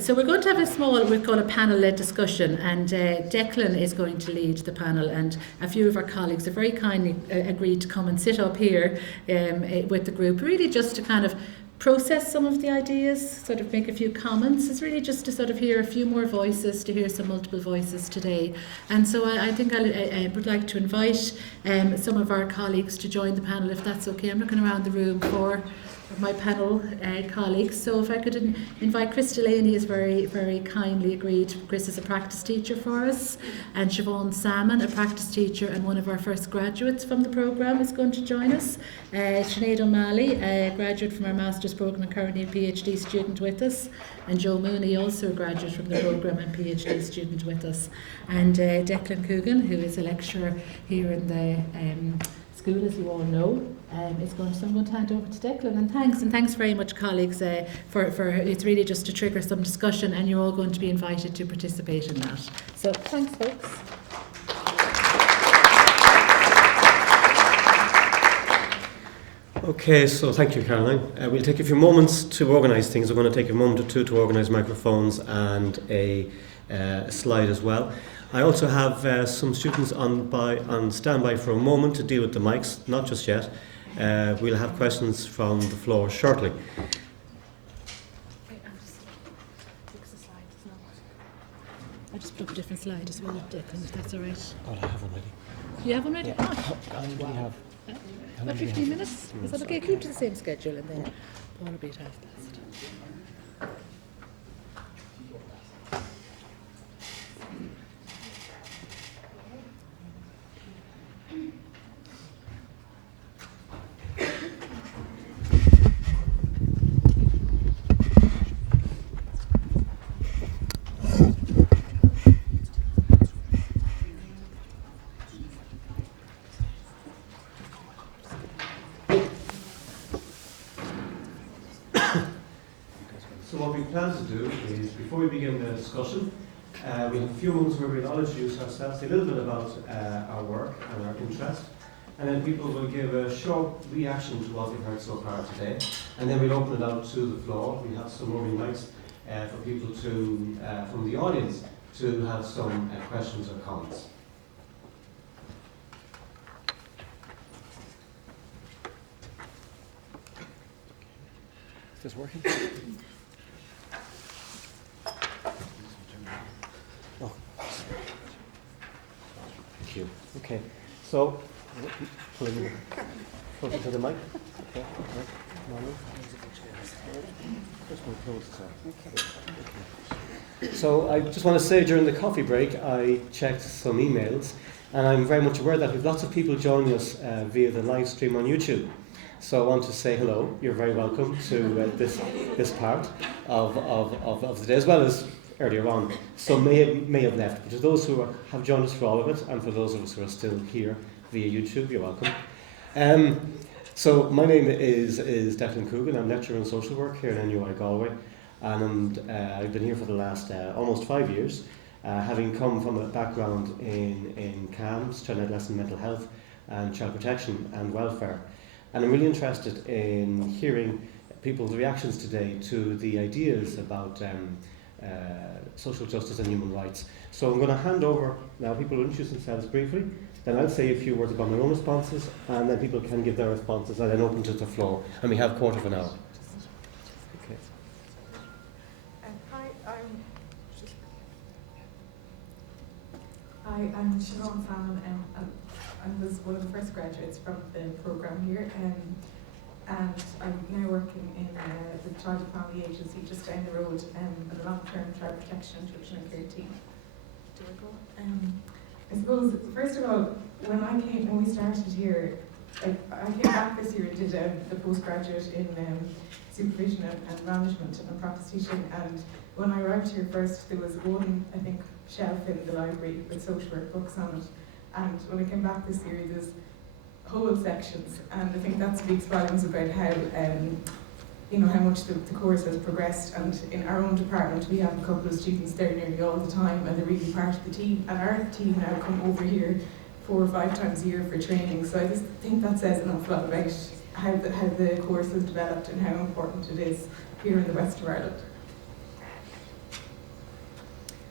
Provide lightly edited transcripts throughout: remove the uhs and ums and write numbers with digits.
So we're going to have a small, we call a panel-led discussion, and Declan is going to lead the panel, and a few of our colleagues have very kindly agreed to come and sit up here with the group, really just to kind of process some of the ideas, sort of make a few comments. It's really just to sort of hear a few more voices, to hear some multiple voices today. And so I think I would like to invite some of our colleagues to join the panel, if that's okay. I'm looking around the room for my panel colleagues. So if I could invite Chris Delaney has very, very kindly agreed. Chris is a practice teacher for us, and Siobhan Salmon, a practice teacher and one of our first graduates from the programme, is going to join us. Sinead O'Malley, a graduate from our master's programme and currently a PhD student with us, and Joe Mooney, also a graduate from the programme and PhD student with us, and Declan Coogan, who is a lecturer here in the school, as you all know, is going to. So I'm going to hand over to Declan. And thanks very much, colleagues, for it's really just to trigger some discussion, and you're all going to be invited to participate in that. So thanks, folks. Okay, so thank you, Caroline. We'll take a few moments to organise things. We're going to take a moment or two to organise microphones and a slide as well. I also have some students on standby for a moment to deal with the mics, not just yet. We'll have questions from the floor shortly. I'll just put up a different slide as well, Declan, if that's all right. Oh, I have one ready. You have one ready? Yeah. Oh. How many do we have? About 15 minutes? Is that okay? Keep to the same schedule, and then Paul will be at half past. So what we plan to do is, before we begin the discussion, we have a few moments where we'll all introduce ourselves, say a little bit about our work and our interest, and then people will give a short reaction to what they've heard so far today, and then we'll open it out to the floor. We have some roving mics for people to, from the audience, to have some questions or comments. Is this working? Oh. Thank you. Okay. So, pulling closer to the mic. Okay. Just want to close this up. So I just want to say, during the coffee break, I checked some emails, and I'm very much aware that we have lots of people joining us via the live stream on YouTube. So I want to say hello. You're very welcome to this part of the day, as well as earlier on. Some may have left, but to those who have joined us for all of it, and for those of us who are still here via YouTube, you're welcome. So my name is Declan Coogan. I'm lecturer in social work here in NUI Galway, and I've been here for the last almost 5 years, having come from a background in CAMS, child and adolescent mental health, and child protection and welfare. And I'm really interested in hearing people's reactions today to the ideas about social justice and human rights. So I'm going to hand over now. People will introduce themselves briefly, then I'll say a few words about my own responses, and then people can give their responses, and then open to the floor. And we have a quarter of an hour. Okay. I'm Siobhan Salmon, and I was one of the first graduates from the programme here, and I'm now working in the Child and Family Agency just down the road, in the long-term child protection and children and care team. Do I go? I suppose, first of all, when we started here, I came back this year and did the postgraduate in supervision and management and practice teaching, and when I arrived here first, there was one, I think, shelf in the library with social work books on it, and when I came back this year, there's whole sections, and I think that speaks volumes about how how much the course has progressed. And in our own department, we have a couple of students there nearly all the time, and they're really part of the team. And our team now come over here 4 or 5 times a year for training. So I just think that says an awful lot about how the course has developed and how important it is here in the west of Ireland.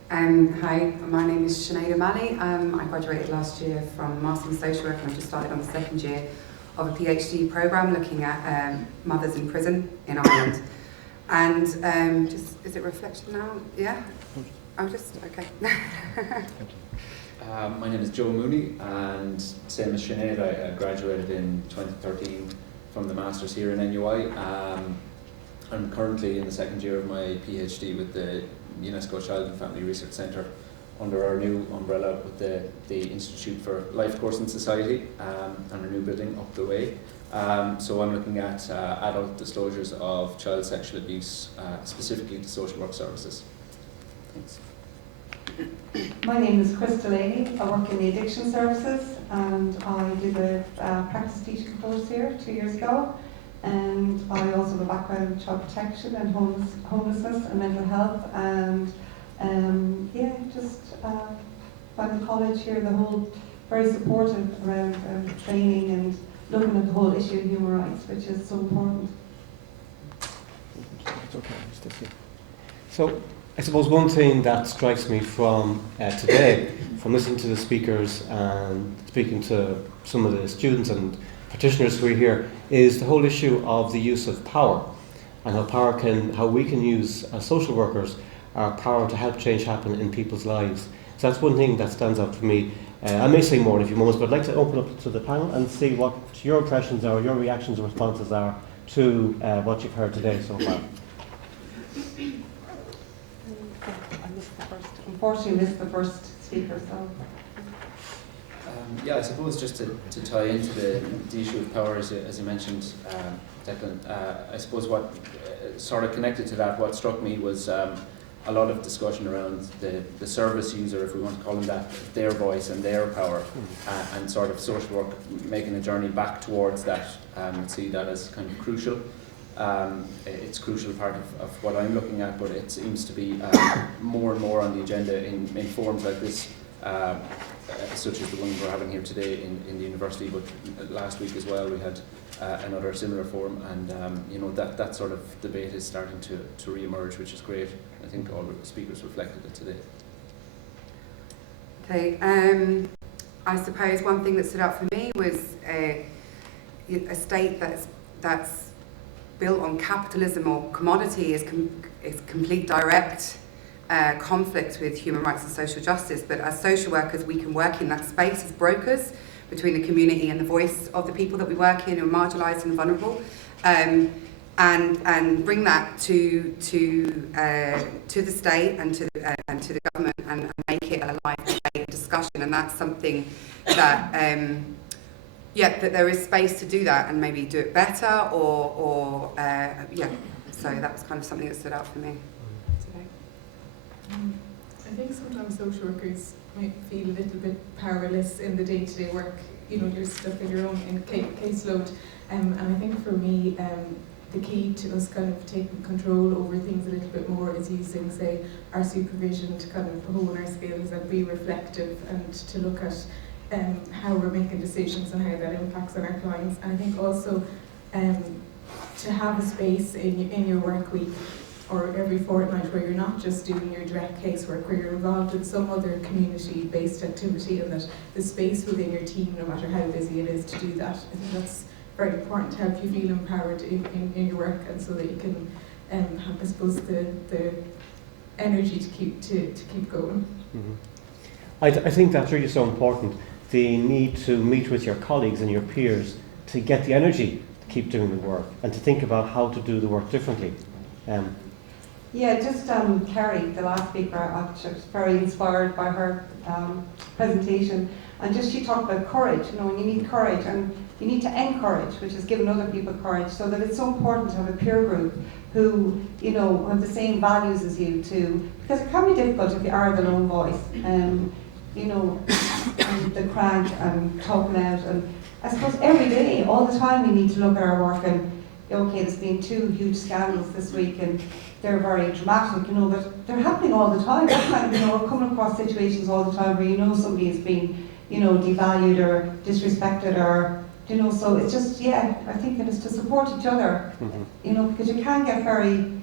Hi, my name is Sinead O'Malley. I graduated last year from Master in Social Work and I've just started on the second year of a PhD programme looking at mothers in prison in Ireland. And is it reflection now? Yeah? Okay. My name is Joe Mooney, and same as Sinead, I graduated in 2013 from the Masters here in NUI. I'm currently in the second year of my PhD with the UNESCO Child and Family Research Centre under our new umbrella with the Institute for Life Course and Society and our new building up the way. So I'm looking at adult disclosures of child sexual abuse, specifically to social work services. Thanks. My name is Chris Delaney. I work in the addiction services and I did a practice teaching course here 2 years ago. And I also have a background in child protection and homelessness and mental health. And by the college here, the whole very supportive around training and looking at the whole issue of human rights, which is so important. So I suppose one thing that strikes me from today, from listening to the speakers and speaking to some of the students and practitioners who are here, is the whole issue of the use of power and how we can use as social workers our power to help change happen in people's lives. So that's one thing that stands out for me. I may say more in a few moments, but I'd like to open up to the panel and see what your impressions are, your reactions or responses are to what you've heard today so far. Unfortunately, missed the first speaker, so. I suppose just to tie into the issue of power, as you mentioned, Declan, I suppose what sort of connected to that, what struck me was a lot of discussion around the service user, if we want to call them that, their voice and their power, and sort of social work making a journey back towards that, and see that as kind of crucial. It's a crucial part of what I'm looking at, but it seems to be more and more on the agenda in forums like this, such as the one we're having here today in the university, but last week as well we had another similar forum, and that sort of debate is starting to re-emerge, which is great. I think all the speakers reflected it today. Okay, I suppose one thing that stood out for me was a state that's built on capitalism or commodity is complete direct conflict with human rights and social justice. But as social workers, we can work in that space as brokers between the community and the voice of the people that we work in who are marginalised and vulnerable, and bring that to the state and to the government and make it a live discussion. And that's something that that there is space to do that and maybe do it better or so that was kind of something that stood out for me today. I think sometimes social workers might feel a little bit powerless in the day-to-day work. You're stuck in your own caseload, and I think for me the key to us kind of taking control over things a little bit more is using, say, our supervision to kind of hone our skills and be reflective and to look at how we're making decisions and how that impacts on our clients. And I think also to have a space in your work week or every fortnight where you're not just doing your direct casework, where you're involved in some other community-based activity, and that the space within your team, no matter how busy it is, to do that. I think that's very important to help you feel empowered in your work, and so that you can have, I suppose, the energy to keep going. Mm-hmm. I think that's really so important. The need to meet with your colleagues and your peers to get the energy to keep doing the work and to think about how to do the work differently. Kerry, the last speaker, I was very inspired by her presentation, and she talked about courage. And you need courage, and you need to encourage, which is giving other people courage, so that it's so important to have a peer group who have the same values as you too, because it can be difficult if you are the lone voice, and the crank and talking out. And I suppose every day, all the time, we need to look at our work and, okay, there's been 2 huge scandals this week and they're very dramatic, but they're happening all the time. We're coming across situations all the time where somebody is being, devalued or disrespected or, so it's just, I think it is to support each other, because it can get very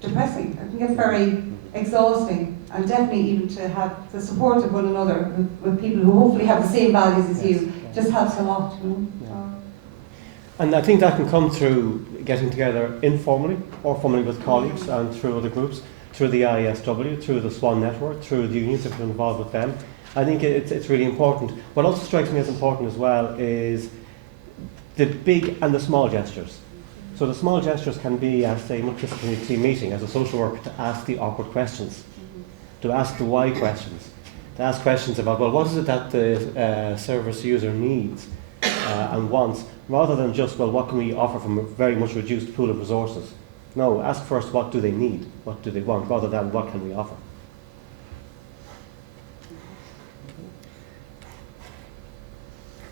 depressing, it can get very exhausting, and definitely even to have the support of one another with people who hopefully have the same values as you, just helps a lot. And I think that can come through getting together informally or formally with colleagues and through other groups, through the ISW, through the SWAN network, through the unions that are involved with them. I think it's really important. What also strikes me as important as well is the big and the small gestures. So the small gestures can be as a multidisciplinary team meeting, as a social worker, to ask the awkward questions, to ask the why questions, to ask questions about, well, what is it that the service user needs and wants, rather than just, well, what can we offer from a very much reduced pool of resources? No, ask first, what do they need, what do they want, rather than what can we offer.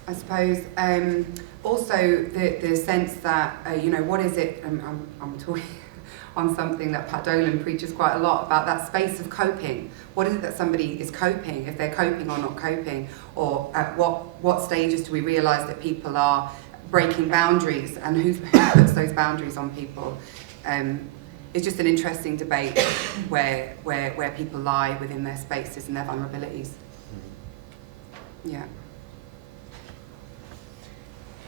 I suppose also the sense that, what is it, I'm talking on something that Pat Dolan preaches quite a lot about, that space of coping. What is it that somebody is coping, if they're coping or not coping, or at what stages do we realise that people are breaking boundaries, and who puts those boundaries on people? It's just an interesting debate where people lie within their spaces and their vulnerabilities. Yeah.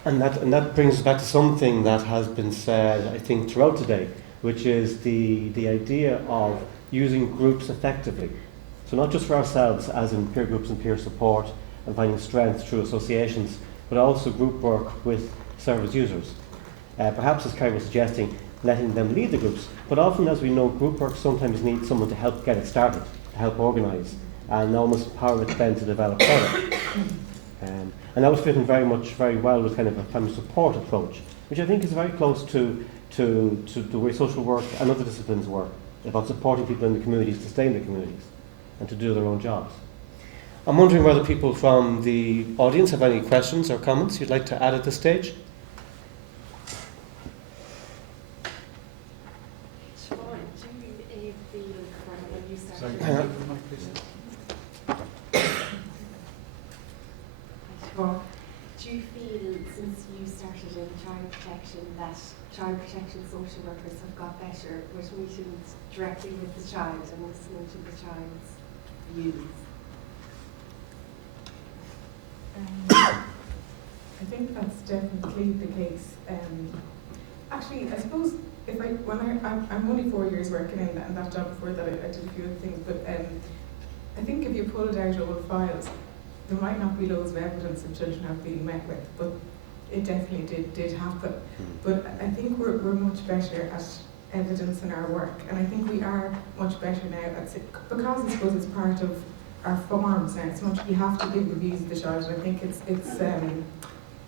And that brings us back to something that has been said, I think, throughout today, which is the idea of using groups effectively. So not just for ourselves, as in peer groups and peer support, and finding strength through associations, but also group work with service users. Perhaps, as Carrie was suggesting, letting them lead the groups. But often, as we know, group work sometimes needs someone to help get it started, to help organise, and almost empower it then to develop further. And that was fitting very well with kind of a family support approach, which I think is very close to the way social work and other disciplines work, about supporting people in the communities to stay in the communities and to do their own jobs. I'm wondering whether people from the audience have any questions or comments you'd like to add at this stage? Do you feel, since you started in child protection, that child protection social workers have got better with meeting directly with the child and listening to the child's views? I think that's definitely the case. Actually, I suppose I'm only 4 years working in that job before that, I did a few other things, but I think if you pulled out old files, there might not be loads of evidence of children have been met with, but it definitely did happen. But I think we're much better at evidence in our work, and I think we are much better now at it, because I suppose it's part of our forms now. It's much, you have to give the views of the child, and I think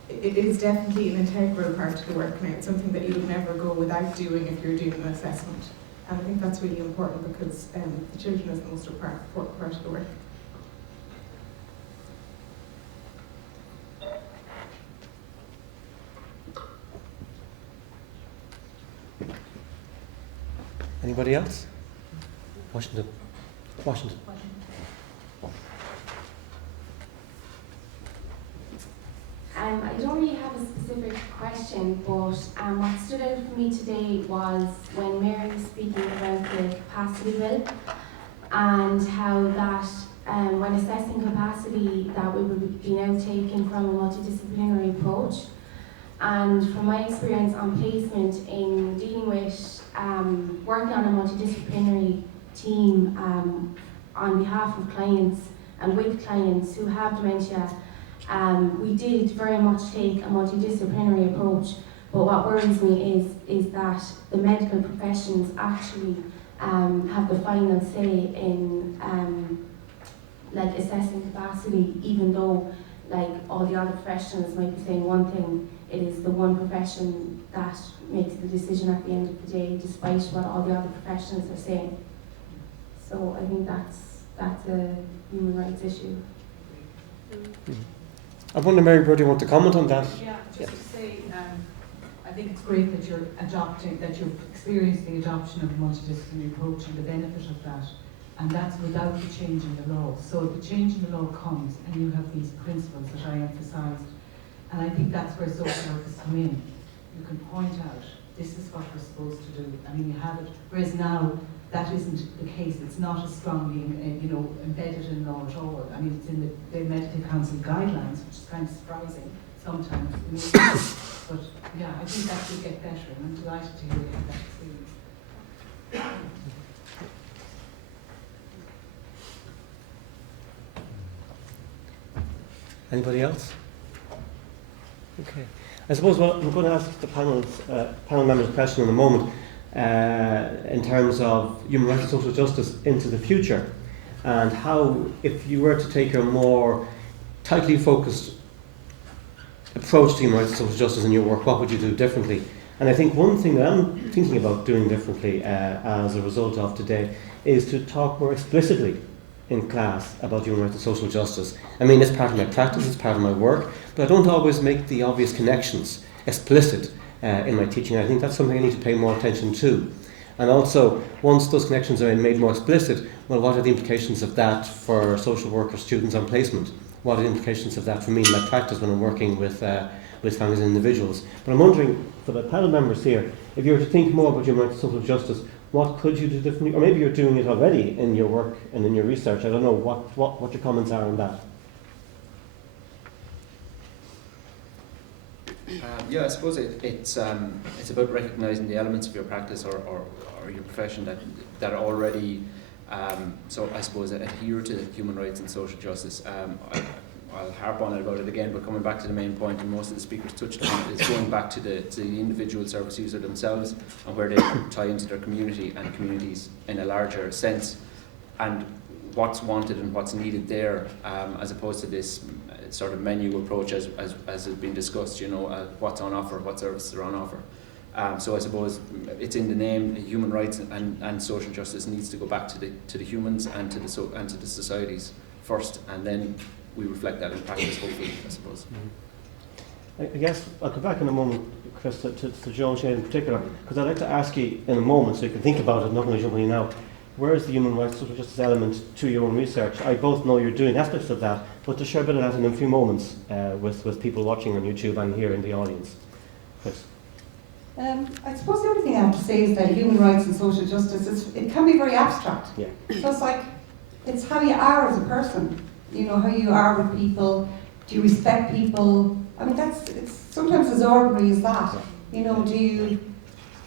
it is definitely an integral part of the work now. It's something that you would never go without doing if you're doing an assessment, and I think that's really important, because the children is the most important part of the work. Anybody else? Washington. I don't really have a specific question, but what stood out for me today was when Mary was speaking about the capacity bill, and how that when assessing capacity, that we would be now taking from a multidisciplinary approach. And from my experience on placement in dealing with working on a multidisciplinary team on behalf of clients and with clients who have dementia, we did very much take a multidisciplinary approach. But what worries me is that the medical professions actually have the final say in like assessing capacity, even though like all the other professionals might be saying one thing. It is the one profession that makes the decision at the end of the day, despite what all the other professionals are saying. So I think that's a human rights issue. I wonder, Mary, do you want to comment on that? Yeah, just to say, I think it's great that you're experiencing the adoption of a multidisciplinary approach and the benefit of that. And that's without the change in the law. So the change in the law comes, and you have these principles that I emphasised. And I think that's where social workers come in. You can point out, this is what we're supposed to do. I mean, you have it. Whereas now, that isn't the case. It's not as strongly, embedded in law at all. I mean, it's in the Medical Council guidelines, which is kind of surprising sometimes. But yeah, I think that will get better, and I'm delighted to hear you have that experience. Anybody else? Okay. I suppose I'm going to ask the panel members a question in a moment in terms of human rights and social justice into the future, and how, if you were to take a more tightly focused approach to human rights and social justice in your work, what would you do differently? And I think one thing that I'm thinking about doing differently as a result of today is to talk more explicitly in class about human rights and social justice. I mean, it's part of my practice, it's part of my work, but I don't always make the obvious connections explicit in my teaching. I think that's something I need to pay more attention to. And also, once those connections are made more explicit, well, what are the implications of that for social workers, students on placement? What are the implications of that for me in my practice when I'm working with families and individuals? But I'm wondering, for the panel members here, if you were to think more about human rights and social justice, what could you do differently? Or maybe you're doing it already in your work and in your research. I don't know what your comments are on that. Yeah, I suppose it's about recognising the elements of your practice or your profession that are already, so I suppose, adhere to human rights and social justice. I'll harp on it about it again, but coming back to the main point, and most of the speakers touched on it, is going back to the individual service user themselves and where they tie into their community and communities in a larger sense, and what's wanted and what's needed there, as opposed to this sort of menu approach as has been discussed, what's on offer, what services are on offer. So I suppose it's in the name, human rights and social justice needs to go back to the humans and to the societies first, and then we reflect that in practice, hopefully, I suppose. I guess I'll come back in a moment, Chris, to Joe and Shane in particular, because I'd like to ask you in a moment, so you can think about it, not going to jump on you now, where is the human rights social justice element to your own research? I both know you're doing aspects of that, but to share a bit of that in a few moments with people watching on YouTube and here in the audience. Chris. I suppose the only thing I have to say is that human rights and social justice, it can be very abstract. Yeah. So it's how you are as a person. How you are with people. Do you respect people? I mean, it's sometimes as ordinary as that. Do you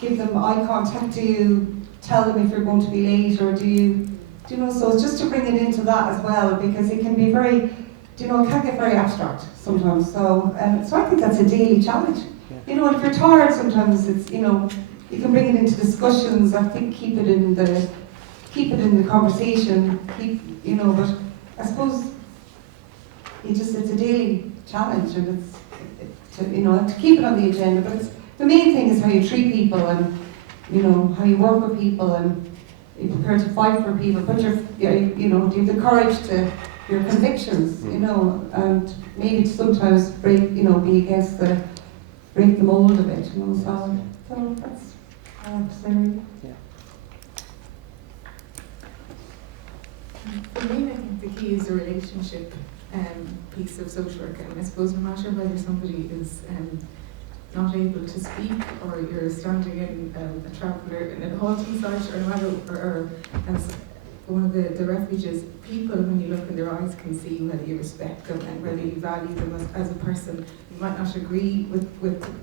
give them eye contact? Do you tell them if you're going to be late, or do you so it's just to bring it into that as well, because it can be very, it can get very abstract sometimes. So I think that's a daily challenge. And if you're tired sometimes, it's, you can bring it into discussions. I think keep it in the conversation, but I suppose it's a daily challenge, and it's to keep it on the agenda. But the main thing is how you treat people, and how you work with people, and you're prepared to fight for people. But do you have the courage to your convictions, and maybe to sometimes break the mold of it, So that's how I would say. Yeah. For me, I think the key is the relationship piece of social work, and I suppose no matter whether somebody is not able to speak, or you're standing in a traveller in a halting site, or no matter, or as one of the refuges, people, when you look in their eyes, can see whether you respect them and whether you value them as a person. You might not agree with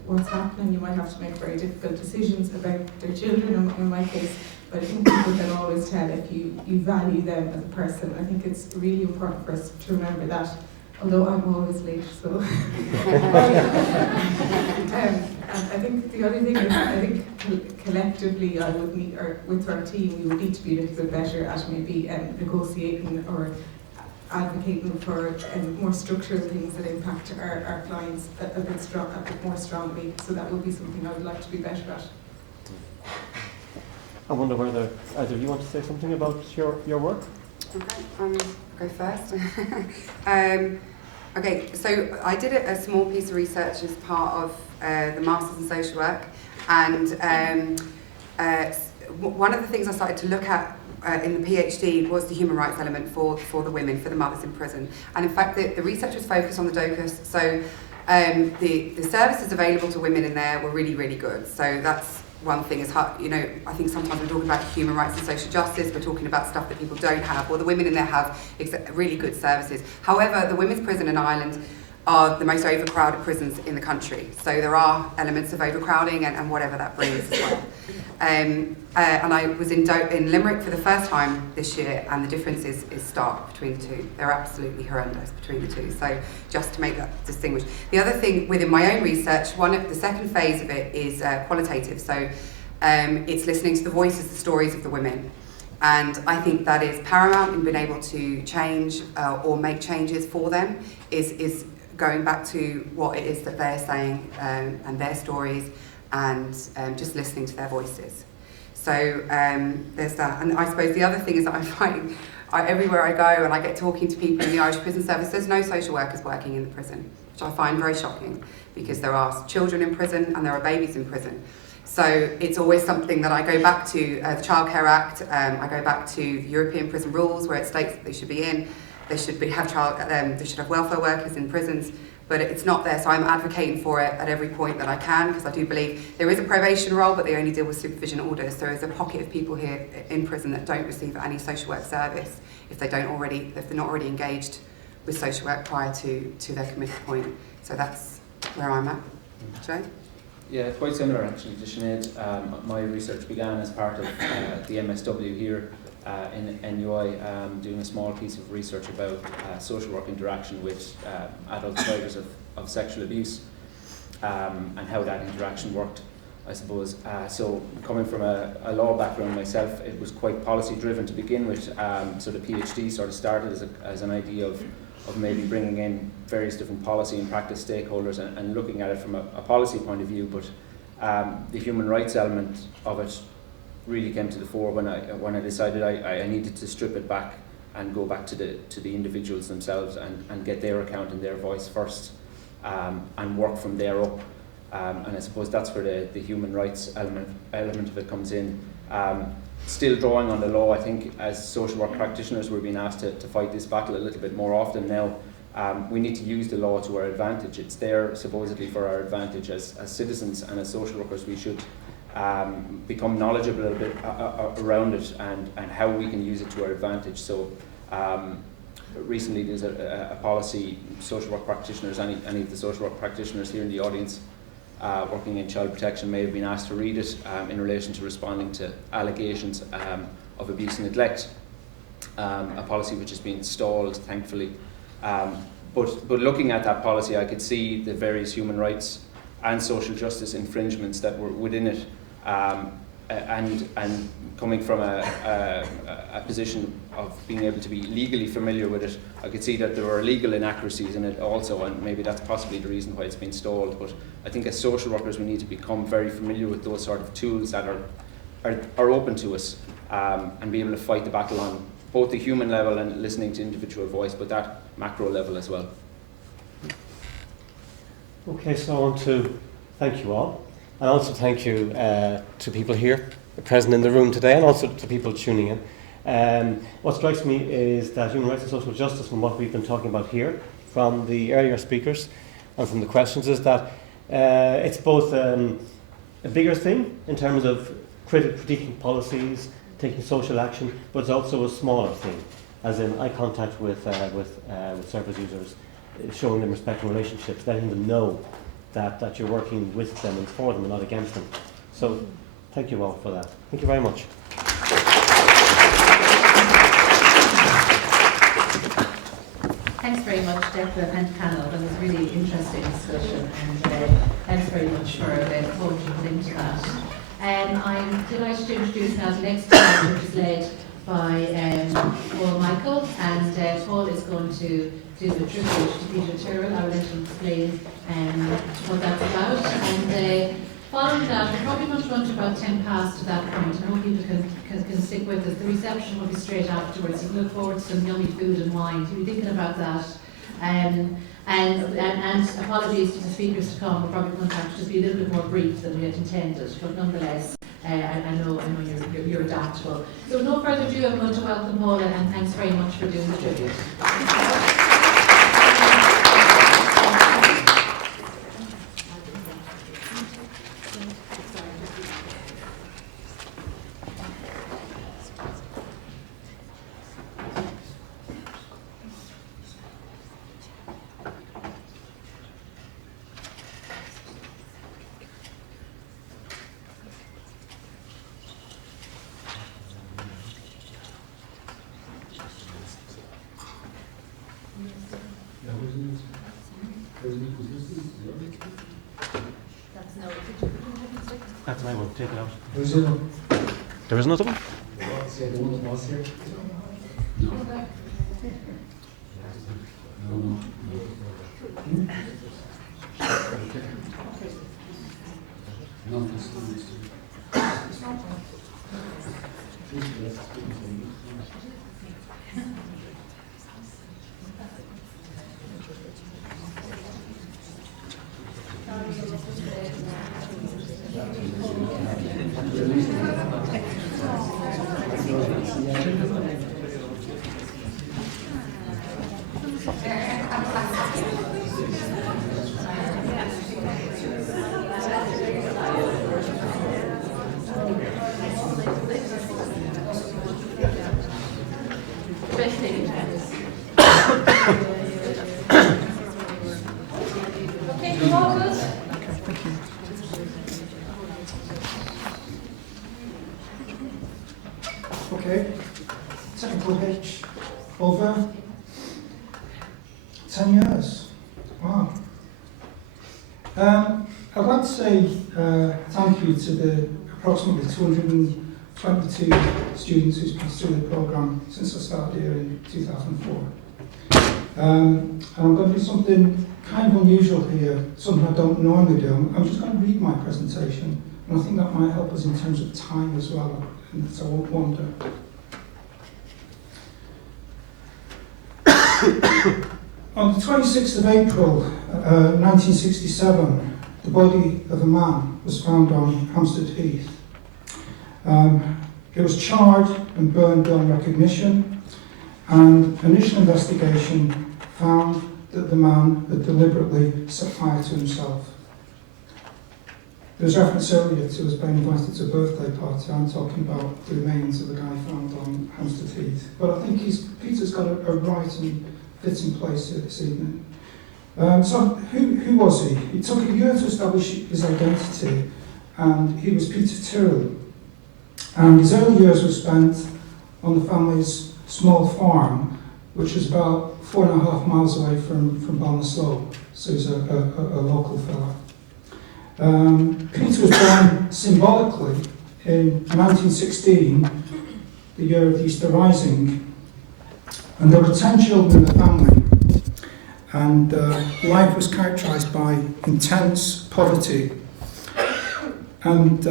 what's happening, you might have to make very difficult decisions about their children, in my case, but I think people can always tell if you value them as a person. I think it's really important for us to remember that, although I'm always late, so. I think the other thing is, I think collectively I would need, or with our team, we would need to be a little bit better at maybe negotiating or advocating for more structural things that impact our clients a bit more strongly. So that would be something I would like to be better at. I wonder whether either of you want to say something about your work? Okay, I'll go first. Okay, so I did a small piece of research as part of the Masters in Social Work, and one of the things I started to look at in the PhD was the human rights element for the women, for the mothers in prison. And in fact, the research was focused on the DOCUS, so the services available to women in there were really, really good. So that's one thing is how, you know, I think sometimes we're talking about human rights and social justice, we're talking about stuff that people don't have, or the women in there have really good services. However, the women's prison in Ireland are the most overcrowded prisons in the country. So there are elements of overcrowding and whatever that brings as well. And I was in Limerick for the first time this year, and the difference is stark between the two. They're absolutely horrendous between the two. So just to make that distinguish. The other thing within my own research, the second phase of it is qualitative. So it's listening to the voices, the stories of the women. And I think that is paramount in being able to change or make changes for them, is going back to what it is that they're saying and their stories, and just listening to their voices. So there's that. And I suppose the other thing is that I'm finding everywhere I go and I get talking to people in the Irish prison service, there's no social workers working in the prison, which I find very shocking, because there are children in prison and there are babies in prison. So it's always something that I go back to, the Child Care Act, I go back to European prison rules where it states that they should be in. They should have welfare workers in prisons, but it's not there. So I'm advocating for it at every point that I can, because I do believe there is a probation role, but they only deal with supervision orders. There is a pocket of people here in prison that don't receive any social work service if they're not already engaged with social work prior to their committed point. So that's where I'm at. Joe? Yeah, quite similar actually to Sinead. My research began as part of the MSW here in NUI, doing a small piece of research about social work interaction with adult survivors of sexual abuse, and how that interaction worked, I suppose. So coming from a law background myself, it was quite policy driven to begin with. So the PhD sort of started as an idea of maybe bringing in various different policy and practice stakeholders and looking at it from a policy point of view, but the human rights element of it really came to the fore when I decided I needed to strip it back and go back to the individuals themselves and get their account and their voice first, and work from there up. And I suppose that's where the human rights element of it comes in. Still drawing on the law, I think as social work practitioners we're being asked to fight this battle a little bit more often now. We need to use the law to our advantage. It's there supposedly for our advantage as citizens, and as social workers we should become knowledgeable a little bit around it and how we can use it to our advantage. So recently there's a policy, social work practitioners, any of the social work practitioners here in the audience working in child protection may have been asked to read it in relation to responding to allegations of abuse and neglect, a policy which has been stalled thankfully. But looking at that policy I could see the various human rights and social justice infringements that were within it, and coming from a position of being able to be legally familiar with it, I could see that there were legal inaccuracies in it also, and maybe that's possibly the reason why it's been stalled. But I think as social workers we need to become very familiar with those sort of tools that are open to us, and be able to fight the battle on both the human level and listening to individual voice, but that macro level as well. Okay, so I want to thank you all, and also thank you to people here present in the room today, and also to people tuning in. What strikes me is that human rights and social justice, from what we've been talking about here, from the earlier speakers and from the questions, is that it's both a bigger thing in terms of critiquing policies, taking social action, but it's also a smaller thing, as in eye contact with service users, showing them respect in relationships, letting them know that you're working with them and for them and not against them. So thank you all for that. Thank you very much. Thanks very much, Declan and panel. That was a really interesting discussion, and thanks very much for the thought you put into that. I'm delighted to introduce now the next panel, which is led by Paul Michael, and Paul is going to do the tribute to Peter Tyrrell. I will let him explain what that's about. And following that, we're probably going to run to about 10 past to that point. I hope people can stick with us. The reception will be straight afterwards. You can look forward to some yummy food and wine. So be thinking about that. And apologies to the speakers to come. We're probably going to have to just be a little bit more brief than we had intended, but nonetheless, I know you're adaptable. So with no further ado, I'm going to welcome Paul, and thanks very much for doing the tribute. and I won't take it out. Was it? There is another one? Yeah, the one that was here. Okay, technical hitch over 10 years. Wow. I'd like to say thank you to the approximately 222 students who's passed through the programme since I started here in 2004. And I'm going to do something kind of unusual here, something I don't normally do. I'm just going to read my presentation, and I think that might help us in terms of time as well, and so I won't wander. On the 26th of April 1967, the body of a man was found on Hampstead Heath. It was charred and burned beyond recognition, and initial investigation found that the man had deliberately set fire to himself. There was reference earlier to us being invited to a birthday party. I'm talking about the remains of the guy found on Hampstead Heath. But I think Peter's got a right and fitting place here this evening. So who was he? It took a year to establish his identity, and he was Peter Tyrrell. And his early years were spent on the family's small farm, which was about 4.5 miles away from Ballinasloe, so he's a local fella. Peter was born symbolically in 1916, the year of the Easter Rising, and there were 10 children in the family, and life was characterised by intense poverty. And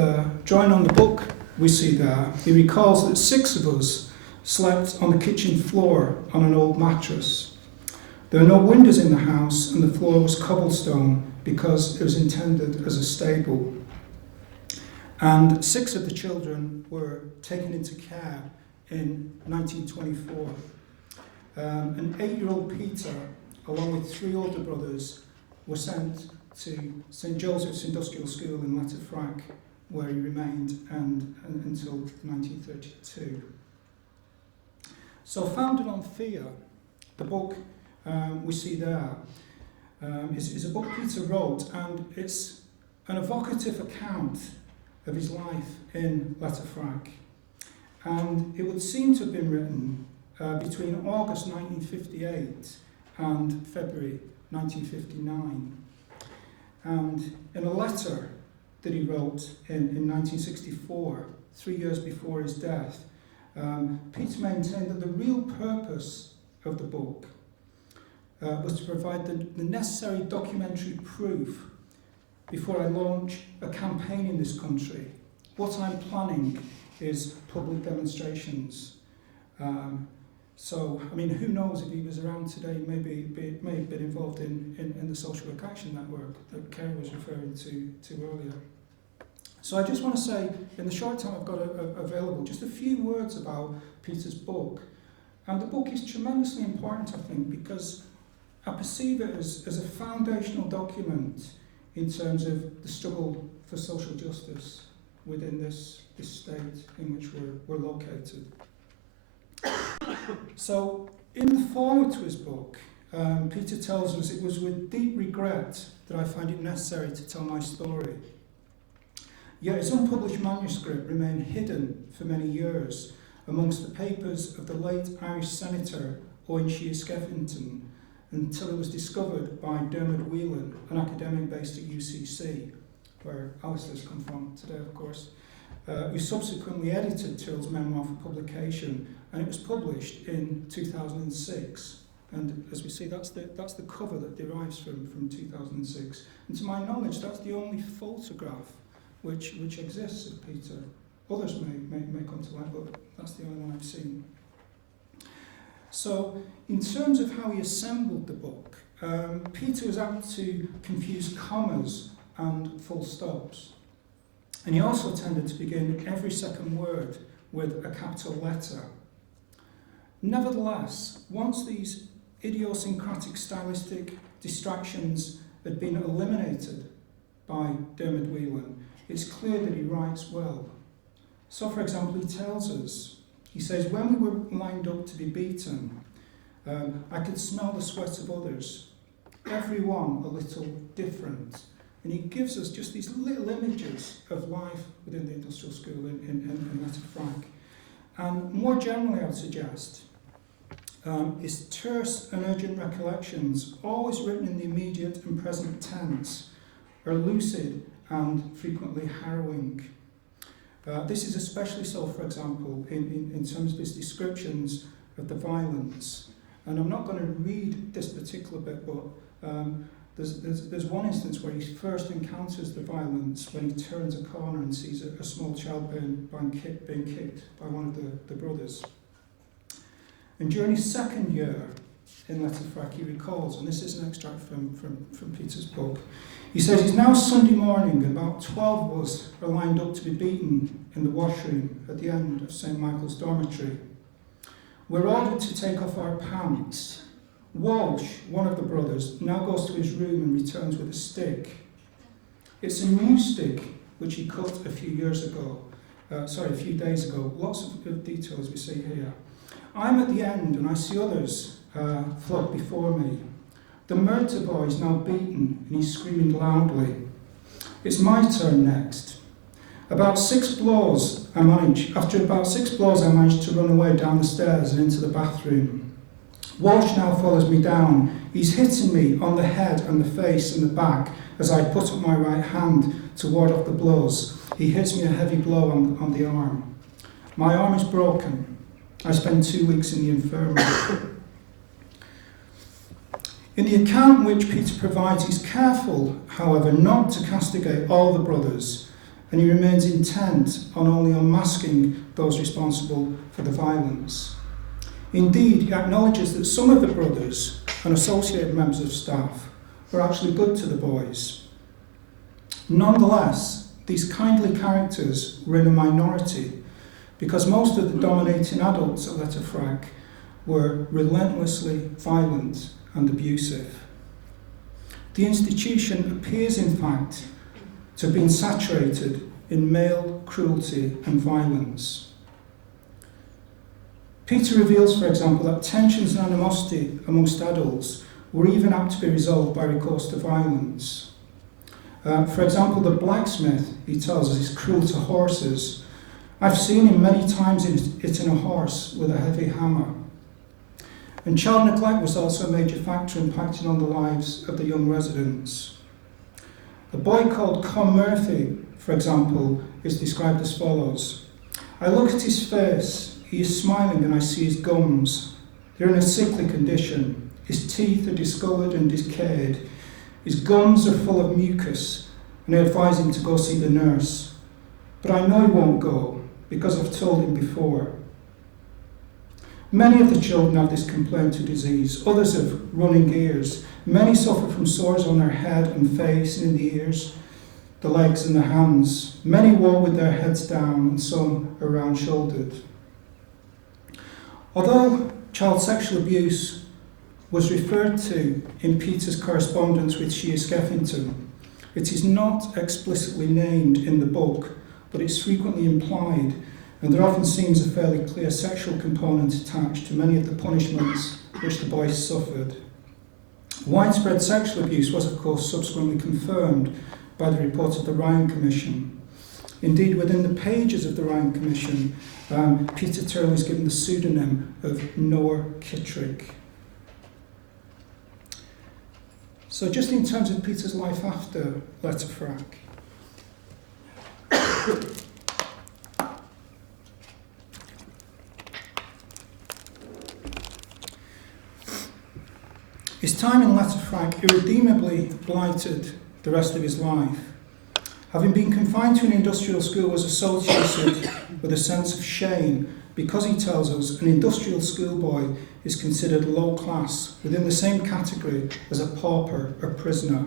drawing on the book we see there, he recalls that 6 of us slept on the kitchen floor on an old mattress. There were no windows in the house, and the floor was cobblestone because it was intended as a stable. And 6 of the children were taken into care in 1924. And 8-year-old Peter, along with 3 older brothers, were sent to St Joseph's Industrial School in Letterfrack, where he remained until 1932. So, founded on fear, the book we see there is a book Peter wrote, and it's an evocative account of his life in Letterfrack. And it would seem to have been written between August 1958 and February 1959. And in a letter that he wrote in 1964, 3 years before his death, Peter maintained that the real purpose of the book was to provide the necessary documentary proof before I launch a campaign in this country. What I'm planning is public demonstrations. So, I mean, who knows if he was around today, may have been involved in the Social Work Action Network that Kerry was referring to earlier. So I just want to say, in the short time I've got available, just a few words about Peter's book. And the book is tremendously important, I think, because I perceive it as a foundational document in terms of the struggle for social justice within this state in which we're located. So, in the foreword to his book, Peter tells us, "It was with deep regret that I find it necessary to tell my story. Yet his unpublished manuscript remained hidden for many years amongst the papers of the late Irish Senator Owen Shear Skeffington, until it was discovered by Dermot Whelan, an academic based at UCC, where Alistair's come from today, of course, who subsequently edited Tyrrell's memoir for publication, and it was published in 2006. And as we see, that's the cover that derives from 2006. And to my knowledge, that's the only photograph which exists of Peter. Others may come to light, but that's the only one I've seen. So, in terms of how he assembled the book, Peter was apt to confuse commas and full stops. And he also tended to begin every second word with a capital letter. Nevertheless, once these idiosyncratic stylistic distractions had been eliminated by Dermot Whelan, it's clear that he writes well. So, for example, he tells us, he says, when we were lined up to be beaten, I could smell the sweat of others, every one a little different. And he gives us just these little images of life within the industrial school in Letterfranc. And more generally, I would suggest, is terse and urgent recollections, always written in the immediate and present tense, are lucid and frequently harrowing. This is especially so, for example, in terms of his descriptions of the violence. And I'm not going to read this particular bit, but there's one instance where he first encounters the violence when he turns a corner and sees a small child being kicked by one of the brothers. And during his second year in Letterfranc, he recalls, and this is an extract from Peter's book, he says, it's now Sunday morning, and about 12 of us are lined up to be beaten in the washroom at the end of St. Michael's dormitory. We're ordered to take off our pants. Walsh, one of the brothers, now goes to his room and returns with a stick. It's a new stick, which he cut a few days ago. Lots of details we see here. I'm at the end and I see others flock before me. The murder boy is now beaten and he's screaming loudly. It's my turn next. After about 6 blows, I managed to run away down the stairs and into the bathroom. Walsh now follows me down. He's hitting me on the head and the face and the back as I put up my right hand to ward off the blows. He hits me a heavy blow on the arm. My arm is broken. I spent 2 weeks in the infirmary. In the account which Peter provides, he's careful, however, not to castigate all the brothers, and he remains intent on only unmasking those responsible for the violence. Indeed, he acknowledges that some of the brothers and associated members of staff were actually good to the boys. Nonetheless, these kindly characters were in a minority, because most of the dominating adults at Letterfranc were relentlessly violent and abusive. The institution appears, in fact, to have been saturated in male cruelty and violence. Peter reveals, for example, that tensions and animosity amongst adults were even apt to be resolved by recourse to violence. For example, the blacksmith, he tells us, is cruel to horses. I've seen him many times hitting a horse with a heavy hammer. And child neglect was also a major factor impacting on the lives of the young residents. A boy called Con Murphy, for example, is described as follows. I look at his face, he is smiling and I see his gums. They're in a sickly condition. His teeth are discoloured and decayed. His gums are full of mucus, and I advise him to go see the nurse. But I know he won't go, because I've told him before. Many of the children have this complaint or disease. Others have running ears. Many suffer from sores on their head and face and in the ears, the legs and the hands. Many walk with their heads down and some are round-shouldered. Although child sexual abuse was referred to in Peter's correspondence with Shea Skeffington, it is not explicitly named in the book, but it's frequently implied, and there often seems a fairly clear sexual component attached to many of the punishments which the boys suffered. Widespread sexual abuse was, of course, subsequently confirmed by the report of the Ryan Commission. Indeed, within the pages of the Ryan Commission, Peter Tyrrell is given the pseudonym of Noah Kittrick. So just in terms of Peter's life after Letterfranc, His time in Letterfrack irredeemably blighted the rest of his life. Having been confined to an industrial school was associated with a sense of shame because, he tells us, an industrial schoolboy is considered low class within the same category as a pauper or prisoner.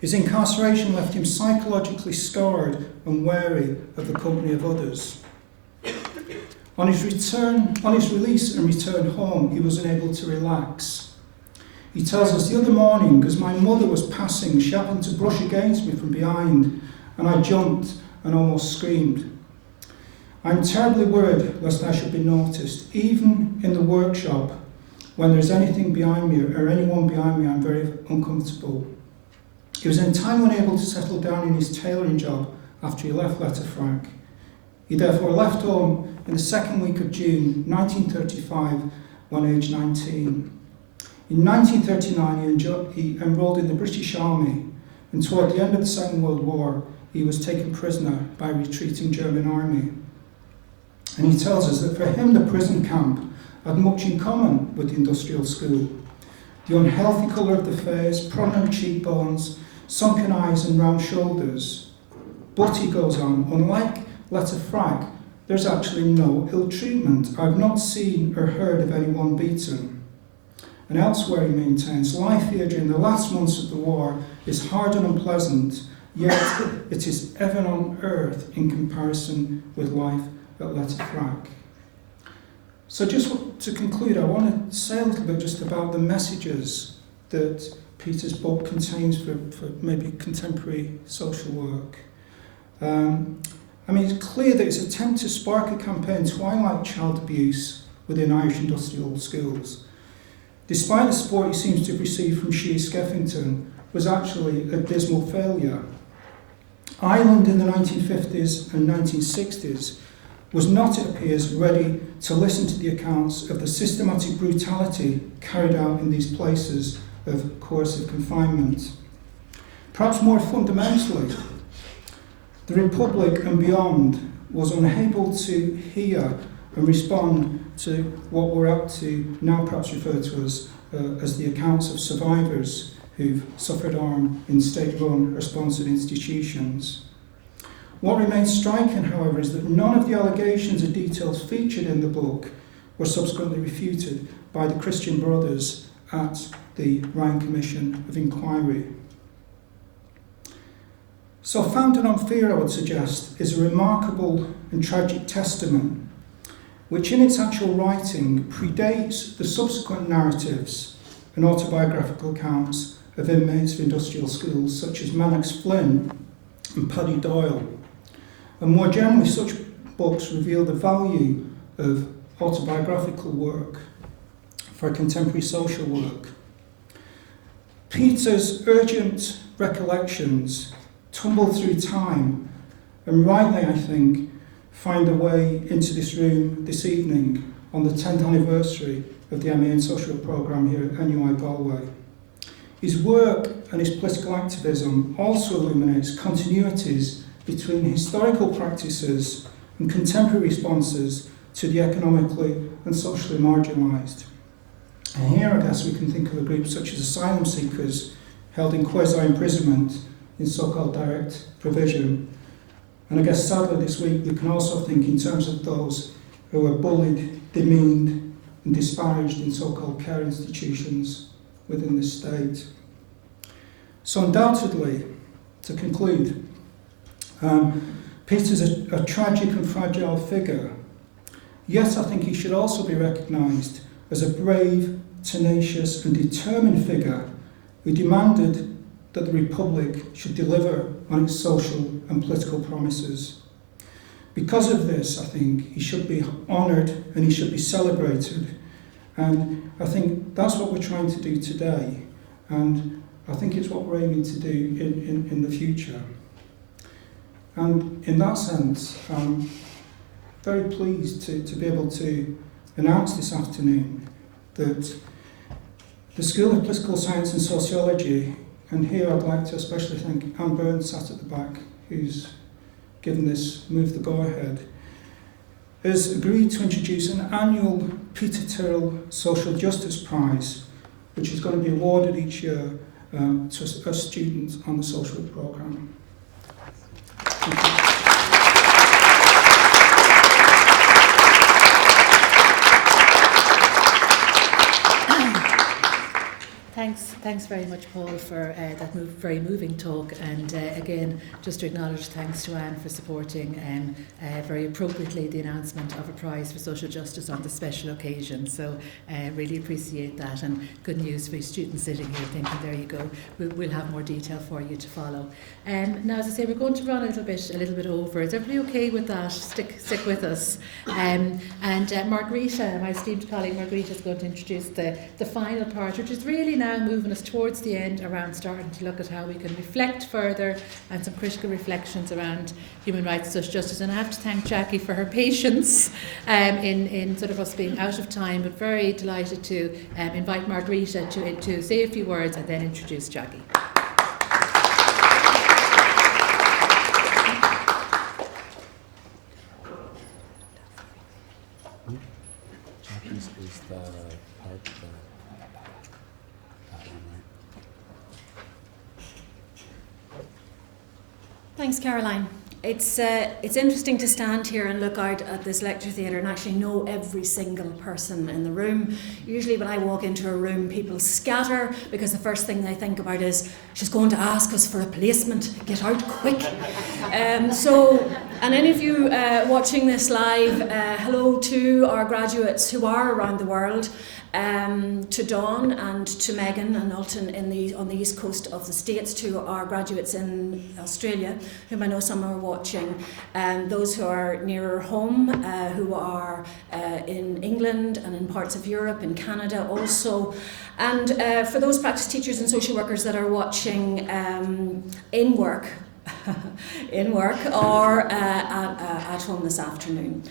His incarceration left him psychologically scarred and wary of the company of others. On his release and return home, he was unable to relax. He tells us, the other morning, as my mother was passing, she happened to brush against me from behind, and I jumped and almost screamed. I'm terribly worried lest I should be noticed. Even in the workshop, when there's anything behind me or anyone behind me, I'm very uncomfortable. He was entirely unable to settle down in his tailoring job after he left Letterfrack. He therefore left home in the second week of June 1935, when aged 19. In 1939, he enrolled in the British Army, and toward the end of the Second World War, he was taken prisoner by a retreating German army. And he tells us that for him, the prison camp had much in common with the industrial school. The unhealthy colour of the face, prominent cheekbones, sunken eyes and round shoulders. But, he goes on, unlike Letterfrack, there's actually no ill treatment. I've not seen or heard of anyone beaten. And elsewhere, he maintains, life here during the last months of the war is hard and unpleasant, yet it is heaven on earth in comparison with life at Letterfrack. So just to conclude, I want to say a little bit just about the messages that Peter's book contains for maybe contemporary social work. It's clear that its attempt to spark a campaign to highlight child abuse within Irish industrial schools, despite the support he seems to have received from Shea Skeffington, was actually a dismal failure. Ireland in the 1950s and 1960s was not, it appears, ready to listen to the accounts of the systematic brutality carried out in these places of coercive confinement. Perhaps more fundamentally, the Republic and beyond was unable to hear and respond to what we're up to now, perhaps referred to as the accounts of survivors who've suffered harm in state-run or sponsored institutions. What remains striking, however, is that none of the allegations or details featured in the book were subsequently refuted by the Christian Brothers at the Ryan Commission of Inquiry. So, Founded on Fear, I would suggest, is a remarkable and tragic testament which in its actual writing predates the subsequent narratives and autobiographical accounts of inmates of industrial schools such as Mannix Flynn and Paddy Doyle. And more generally, such books reveal the value of autobiographical work for contemporary social work. Peter's urgent recollections tumble through time and rightly, I think, find a way into this room this evening on the 10th anniversary of the MA in Social Work programme here at NUI Galway. His work and his political activism also illuminates continuities between historical practices and contemporary responses to the economically and socially marginalised. And here, I guess, we can think of a group such as asylum seekers held in quasi-imprisonment in so-called direct provision. And I guess sadly this week we can also think in terms of those who are bullied, demeaned and disparaged in so-called care institutions within the state. So undoubtedly, to conclude, Peter's a tragic and fragile figure, yet I think he should also be recognised as a brave, tenacious and determined figure who demanded that the Republic should deliver on its social and political promises. Because of this, I think he should be honoured and he should be celebrated. And I think that's what we're trying to do today. And I think it's what we're aiming to do in the future. And in that sense, I'm very pleased to be able to announce this afternoon that the School of Political Science and Sociology, and here I'd like to especially thank Anne Burns sat at the back, who's given this move the go-ahead, has agreed to introduce an annual Peter Tyrrell Social Justice Prize, which is going to be awarded each year to a student on the social work programme. Thanks very much, Paul, for that very moving talk, and again, just to acknowledge thanks to Anne for supporting very appropriately the announcement of a prize for social justice on this special occasion. So really appreciate that, and good news for students sitting here thinking, there you go, we'll have more detail for you to follow. Now, as I say, we're going to run a little bit over. Is everybody okay with that? Stick with us. And Margarita, my esteemed colleague Margarita, is going to introduce the final part, which is really now moving us towards the end, around starting to look at how we can reflect further and some critical reflections around human rights and social justice. And I have to thank Jackie for her patience in sort of us being out of time, but very delighted to invite Margarita to say a few words and then introduce Jackie. Jackie's is the part that one, right? Thanks, Caroline. It's interesting to stand here and look out at this lecture theatre and actually know every single person in the room. Usually when I walk into a room, people scatter because the first thing they think about is, she's going to ask us for a placement, get out quick. And any of you watching this live, hello to our graduates who are around the world. To Dawn and to Megan and Alton on the east coast of the States, to our graduates in Australia, whom I know some are watching, those who are nearer home, who are in England and in parts of Europe, in Canada also, and for those practice teachers and social workers that are watching in work or at home this afternoon.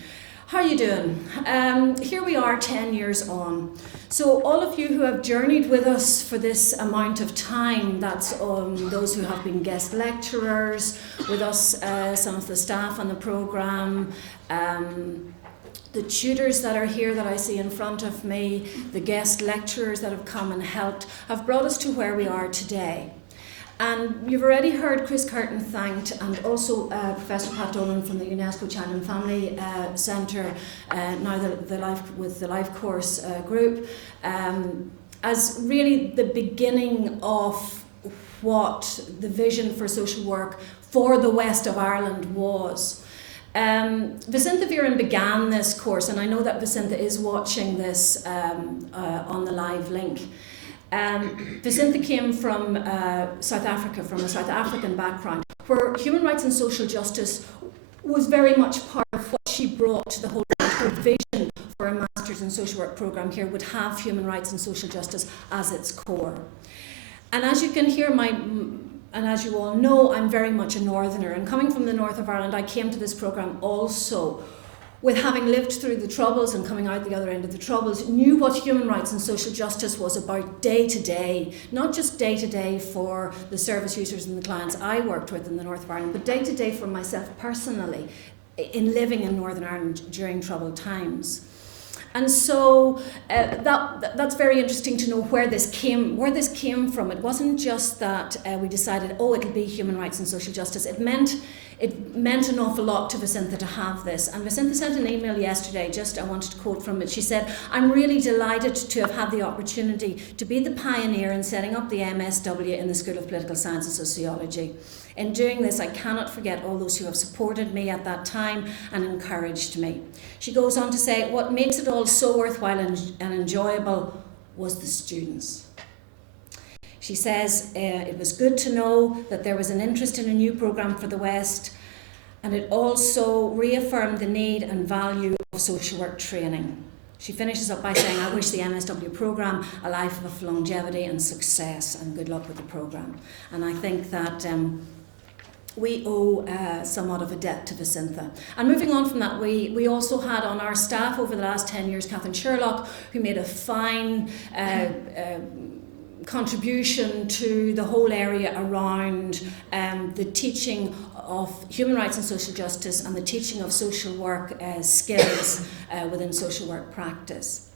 How are you doing? Here we are 10 years on. So all of you who have journeyed with us for this amount of time, that's those who have been guest lecturers with us, some of the staff on the programme, the tutors that are here that I see in front of me, the guest lecturers that have come and helped, have brought us to where we are today. And you've already heard Chris Curtin thanked, and also Professor Pat Dolan from the UNESCO Child and Family Centre, now the Life Course group, as really the beginning of what the vision for social work for the west of Ireland was. Vicenta Viren began this course, and I know that Vicenta is watching this on the live link. Vicenta came from South Africa, from a South African background, where human rights and social justice was very much part of what she brought to the whole. Her vision for a Masters in Social Work programme here would have human rights and social justice as its core. And as you can hear, and as you all know, I'm very much a northerner, and coming from the north of Ireland, I came to this programme also with having lived through the Troubles and coming out the other end of the Troubles, knew what human rights and social justice was about day to day, not just day to day for the service users and the clients I worked with in the north of Ireland, but day to day for myself personally in living in Northern Ireland during troubled times. And so that's very interesting to know where this came from. It wasn't just that we decided, it'll be human rights and social justice. It meant an awful lot to Vicenta to have this. And Vicenta sent an email yesterday, I wanted to quote from it. She said, I'm really delighted to have had the opportunity to be the pioneer in setting up the MSW in the School of Political Science and Sociology. In doing this, I cannot forget all those who have supported me at that time and encouraged me. She goes on to say, what makes it all so worthwhile and enjoyable was the students. She says, it was good to know that there was an interest in a new programme for the West, and it also reaffirmed the need and value of social work training. She finishes up by saying, I wish the MSW programme a life of longevity and success, and good luck with the programme. And I think that we owe somewhat of a debt to Vicenta. And moving on from that, we also had on our staff over the last 10 years, Catherine Sherlock, who made a fine contribution to the whole area around the teaching of human rights and social justice and the teaching of social work skills within social work practice.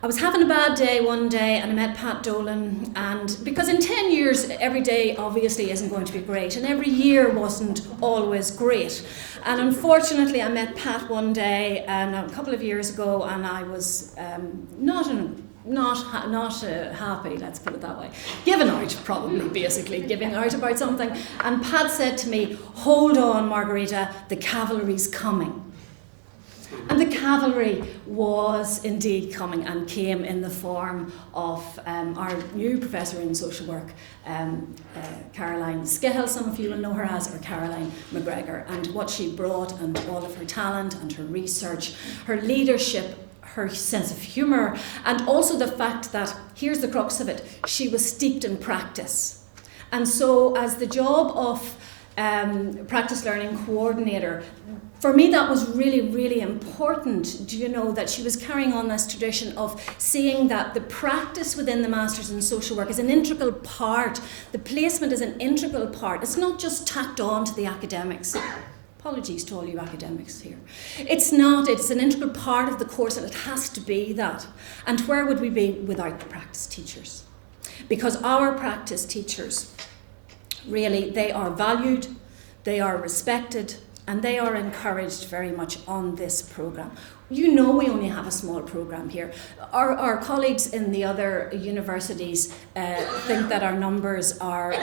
I was having a bad day one day and I met Pat Dolan, and because in 10 years every day obviously isn't going to be great and every year wasn't always great, and unfortunately I met Pat one day and a couple of years ago and I was not happy, let's put it that way, giving out probably, basically giving out about something, and Pat said to me, "Hold on, Margarita, the cavalry's coming." And the cavalry was indeed coming and came in the form of our new professor in social work, Caroline Skehill, some of you will know her as, or Caroline McGregor, and what she brought and all of her talent and her research, her leadership, her sense of humour, and also the fact that, here's the crux of it, she was steeped in practice. And so as the job of practice learning coordinator, for me that was really, really important. Do you know that she was carrying on this tradition of seeing that the practice within the Masters in Social Work is an integral part. The placement is an integral part. It's not just tacked on to the academics. Apologies to all you academics here. It's not, it's an integral part of the course and it has to be that. And where would we be without the practice teachers? Because our practice teachers, really, they are valued, they are respected, and they are encouraged very much on this programme. You know we only have a small programme here. Our colleagues in the other universities think that our numbers are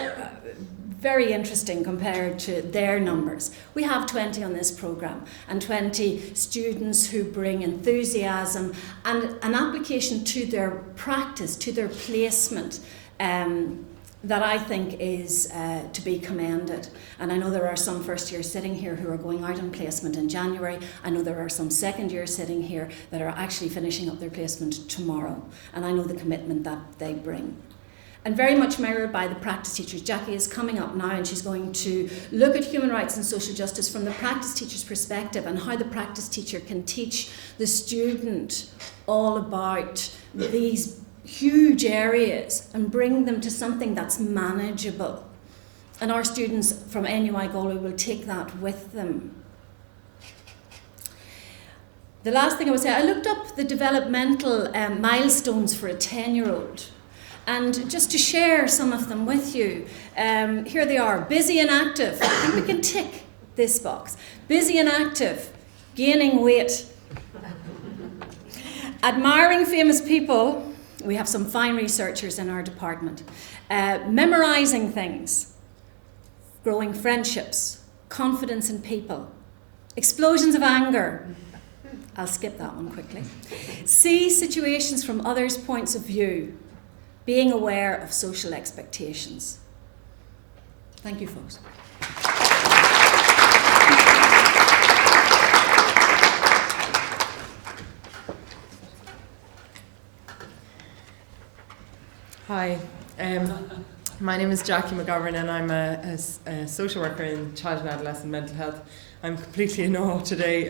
very interesting compared to their numbers. We have 20 on this programme and 20 students who bring enthusiasm and an application to their practice, to their placement, that I think is to be commended. And I know there are some first years sitting here who are going out on placement in January. I know there are some second years sitting here that are actually finishing up their placement tomorrow. And I know the commitment that they bring. And very much mirrored by the practice teachers. Jackie is coming up now and she's going to look at human rights and social justice from the practice teacher's perspective and how the practice teacher can teach the student all about these huge areas and bring them to something that's manageable. And our students from NUI Galway will take that with them. The last thing I would say, I looked up the developmental milestones for a 10-year-old. And just to share some of them with you, here they are. Busy and active. I think we can tick this box. Busy and active. Gaining weight. Admiring famous people. We have some fine researchers in our department. Memorising things. Growing friendships. Confidence in people. Explosions of anger. I'll skip that one quickly. See situations from others' points of view. Being aware of social expectations. Thank you, folks. Hi, my name is Jackie McGovern and I'm a social worker in child and adolescent mental health. I'm completely in awe today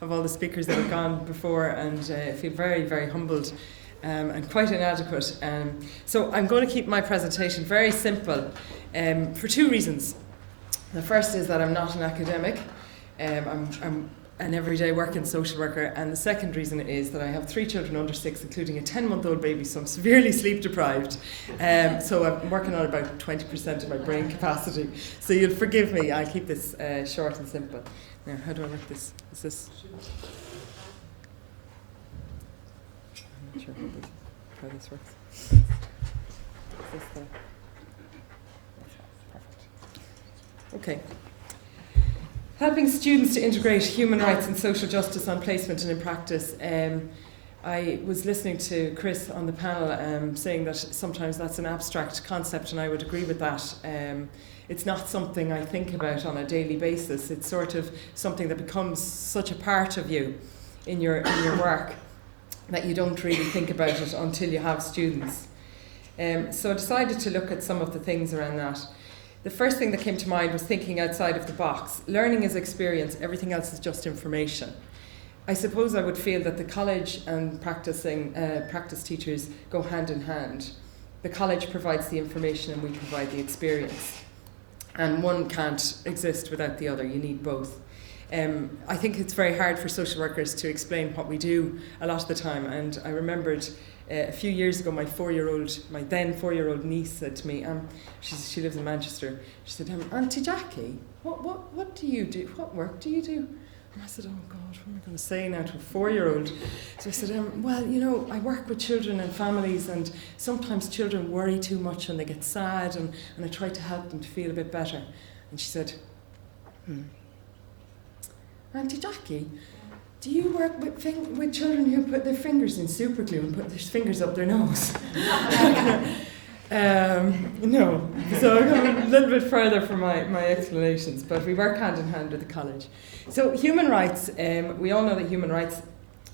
of all the speakers that have gone before and feel very, very humbled and quite inadequate. So I'm going to keep my presentation very simple for two reasons. The first is that I'm not an academic. I'm an everyday working social worker, and the second reason is that I have 3 children under 6, including a 10-month-old baby, so I'm severely sleep deprived. So I'm working on about 20% of my brain capacity. So you'll forgive me, I'll keep this short and simple. Now, how do I work this? Is this? I'm not sure how this works. Is this the? Perfect. Okay. Helping students to integrate human rights and social justice on placement and in practice. I was listening to Chris on the panel saying that sometimes that's an abstract concept, and I would agree with that. It's not something I think about on a daily basis. It's sort of something that becomes such a part of you in your work that you don't really think about it until you have students. So I decided to look at some of the things around that. The first thing that came to mind was thinking outside of the box. Learning is experience, everything else is just information. I suppose I would feel that the college and practice teachers go hand in hand. The college provides the information and we provide the experience. and one can't exist without the other. You need both. I think it's very hard for social workers to explain what we do a lot of the time, and I remembered a few years ago my then 4-year-old niece said to me, she lives in Manchester, she said, Auntie Jackie, what do you do? What work do you do? And I said, oh God, what am I going to say now to a 4-year-old? So I said, well, you know, I work with children and families, and sometimes children worry too much and they get sad, and I try to help them to feel a bit better. And she said, Auntie Jackie, do you work with children who put their fingers in super glue and put their fingers up their nose? No. So I'll go a little bit further for my explanations, but we work hand in hand with the college. So human rights, we all know that human rights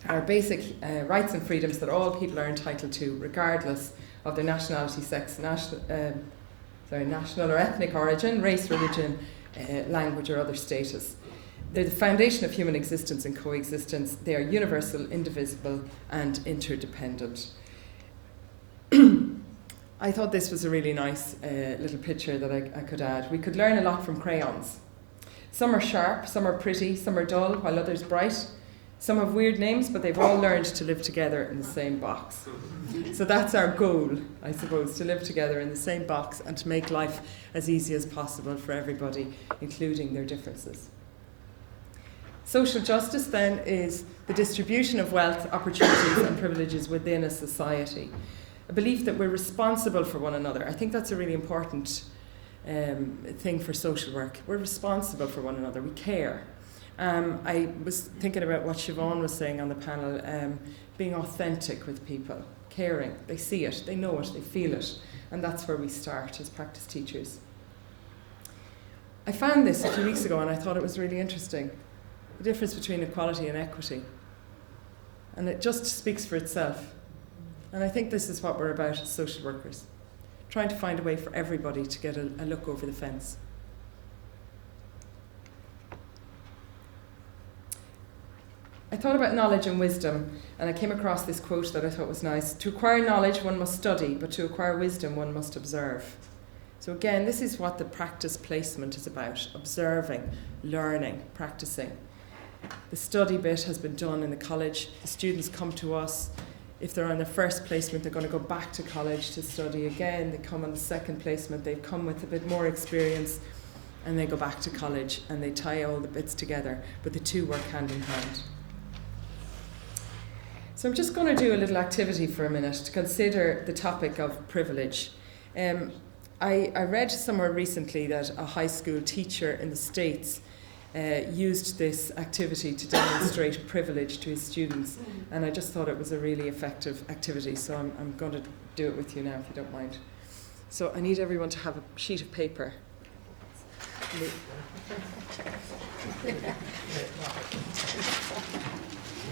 are basic rights and freedoms that all people are entitled to, regardless of their nationality, sex, national or ethnic origin, race, religion, language or other status. They're the foundation of human existence and coexistence. They are universal, indivisible, and interdependent. I thought this was a really nice little picture that I could add. We could learn a lot from crayons. Some are sharp, some are pretty, some are dull, while others bright. Some have weird names, but they've all learned to live together in the same box. So that's our goal, I suppose, to live together in the same box and to make life as easy as possible for everybody, including their differences. Social justice, then, is the distribution of wealth, opportunities and privileges within a society. A belief that we're responsible for one another. I think that's a really important thing for social work. We're responsible for one another. We care. I was thinking about what Siobhan was saying on the panel, being authentic with people, caring. They see it, they know it, they feel it. And that's where we start as practice teachers. I found this a few weeks ago and I thought it was really interesting. The difference between equality and equity. And it just speaks for itself. And I think this is what we're about as social workers, trying to find a way for everybody to get a look over the fence. I thought about knowledge and wisdom, and I came across this quote that I thought was nice. To acquire knowledge, one must study, but to acquire wisdom, one must observe. So again, this is what the practice placement is about, observing, learning, practicing. The study bit has been done in the college. The students come to us. If they're on their first placement, they're going to go back to college to study again. They come on the second placement. They've come with a bit more experience, and they go back to college, and they tie all the bits together. But the two work hand in hand. So I'm just going to do a little activity for a minute to consider the topic of privilege. I read somewhere recently that a high school teacher in the States used this activity to demonstrate privilege to his students, and I just thought it was a really effective activity, so I'm going to do it with you now, if you don't mind. So I need everyone to have a sheet of paper.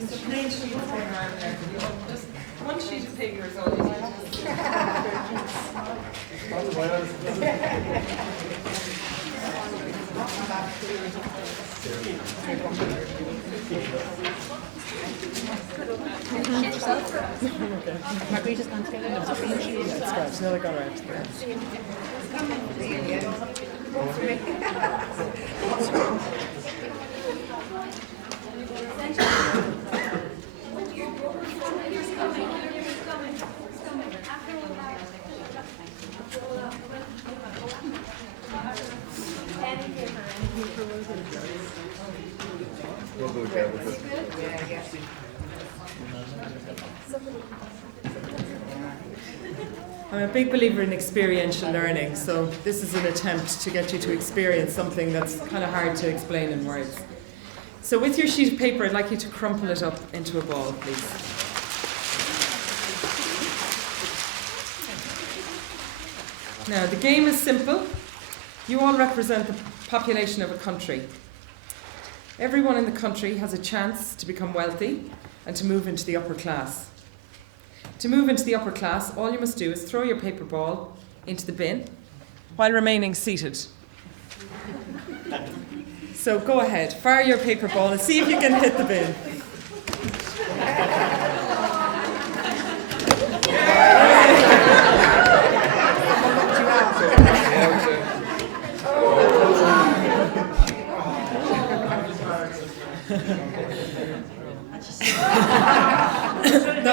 It's a plain sheet of paper out there. Just one sheet of paper is all you need. Margarita's gone together. No, it's scratch. No, they're gone around. I'm a big believer in experiential learning, so this is an attempt to get you to experience something that's kind of hard to explain in words. So with your sheet of paper, I'd like you to crumple it up into a ball, please. Now, the game is simple. You all represent the population of a country. Everyone in the country has a chance to become wealthy and to move into the upper class. To move into the upper class, all you must do is throw your paper ball into the bin while remaining seated. So go ahead, fire your paper ball and see if you can hit the bin.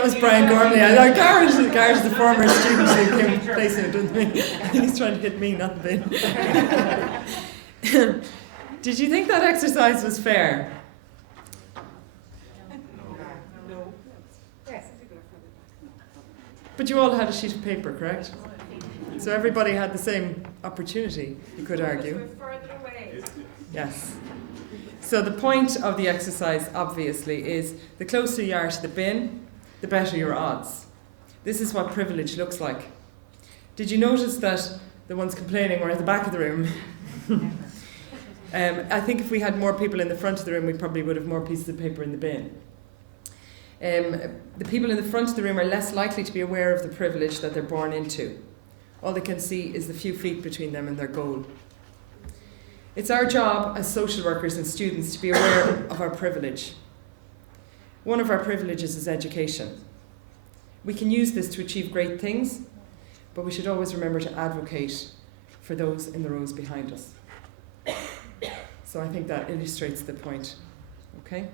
was Brian Gormley. I know Garage, the former student who came placing it with me. He's trying to hit me, not the bin. Did you think that exercise was fair? No. Yes. But you all had a sheet of paper, correct? So everybody had the same opportunity, you could argue. We're further away. Yes. So the point of the exercise, obviously, is the closer you are to the bin, the better your odds. This is what privilege looks like. Did you notice that the ones complaining were at the back of the room? I think if we had more people in the front of the room, we probably would have more pieces of paper in the bin. The people in the front of the room are less likely to be aware of the privilege that they're born into. All they can see is the few feet between them and their goal. It's our job as social workers and students to be aware of our privilege. One of our privileges is education. We can use this to achieve great things, but we should always remember to advocate for those in the rows behind us. So I think that illustrates the point. Okay?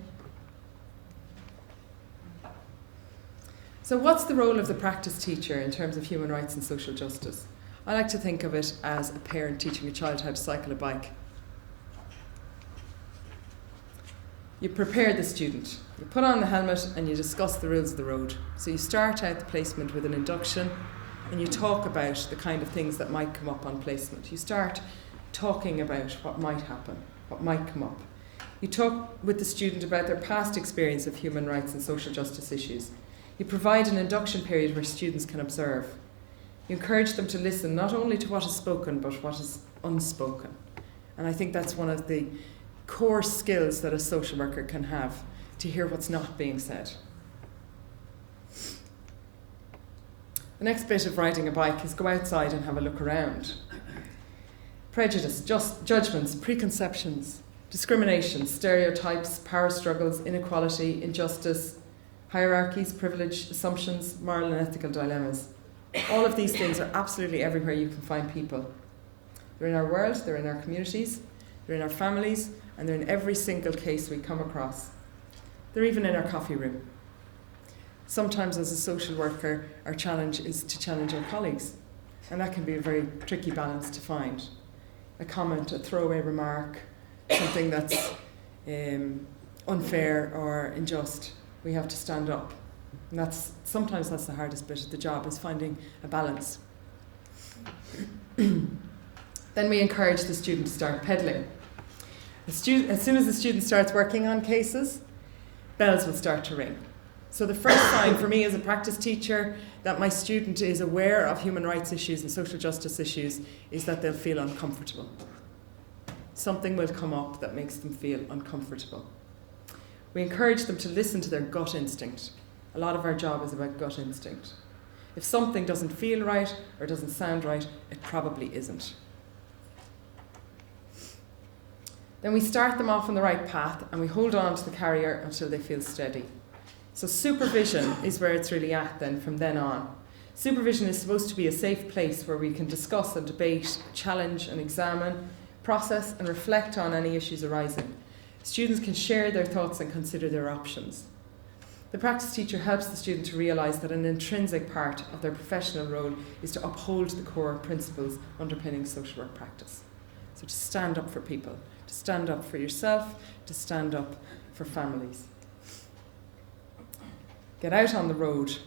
So what's the role of the practice teacher in terms of human rights and social justice? I like to think of it as a parent teaching a child how to cycle a bike. You prepare the student. You put on the helmet and you discuss the rules of the road. So you start out the placement with an induction and you talk about the kind of things that might come up on placement. You start talking about what might happen, what might come up. You talk with the student about their past experience of human rights and social justice issues. You provide an induction period where students can observe. You encourage them to listen not only to what is spoken but what is unspoken. And I think that's one of the core skills that a social worker can have, to hear what's not being said. The next bit of riding a bike is go outside and have a look around. Prejudice, judgments, preconceptions, discrimination, stereotypes, power struggles, inequality, injustice, hierarchies, privilege, assumptions, moral and ethical dilemmas. All of these things are absolutely everywhere you can find people. They're in our world, they're in our communities, they're in our families, and they're in every single case we come across. They're even in our coffee room. Sometimes as a social worker, our challenge is to challenge our colleagues, and that can be a very tricky balance to find. A comment, a throwaway remark, something that's unfair or unjust. We have to stand up. And sometimes that's the hardest bit of the job, is finding a balance. Then we encourage the student to start peddling. As soon as the student starts working on cases, bells will start to ring. So the first sign for me as a practice teacher that my student is aware of human rights issues and social justice issues is that they'll feel uncomfortable. Something will come up that makes them feel uncomfortable. We encourage them to listen to their gut instinct. A lot of our job is about gut instinct. If something doesn't feel right or doesn't sound right, it probably isn't. Then we start them off on the right path and we hold on to the carrier until they feel steady. So supervision is where it's really at then from then on. Supervision is supposed to be a safe place where we can discuss and debate, challenge and examine, process and reflect on any issues arising. Students can share their thoughts and consider their options. The practice teacher helps the student to realise that an intrinsic part of their professional role is to uphold the core principles underpinning social work practice. So to stand up for people, to stand up for yourself, to stand up for families. Get out on the road.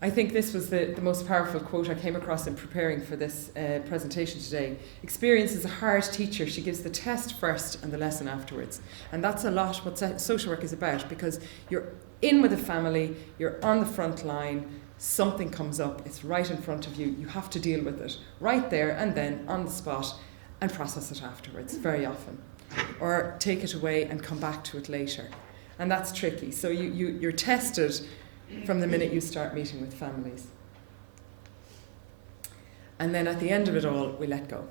I think this was the most powerful quote I came across in preparing for this presentation today. Experience is a hard teacher. She gives the test first and the lesson afterwards. And that's a lot what social work is about, because you're in with a family, you're on the front line, something comes up, it's right in front of you, you have to deal with it right there and then on the spot and process it afterwards very often. Or take it away and come back to it later. And that's tricky. So you're tested from the minute you start meeting with families. And then at the end of it all, we let go.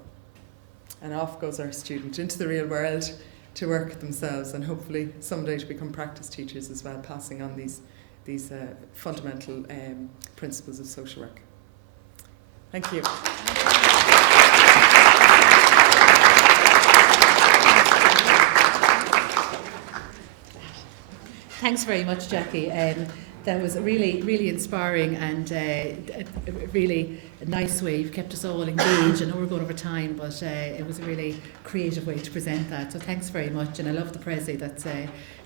And off goes our student into the real world to work themselves and hopefully someday to become practice teachers as well, passing on these fundamental principles of social work. Thank you. Thanks very much, Jackie. that was really, really inspiring and a really nice way. You've kept us all engaged. I know we're going over time, but it was a really creative way to present that. So thanks very much. And I love the Prezi that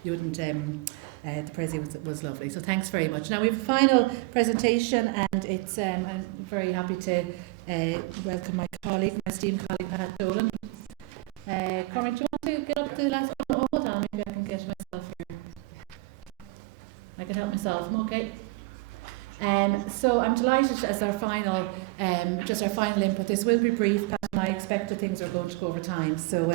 you wouldn't. The Prezi was lovely. So thanks very much. Now we have a final presentation, and it's I'm very happy to welcome my colleague, my esteemed colleague, Pat Dolan. Cormac, do you want to get up to the last one? Oh, hold on, maybe I can get myself here. I can help myself. I'm okay. So I'm delighted as our final, just our final input. This will be brief. Pat and I expect that things are going to go over time. So,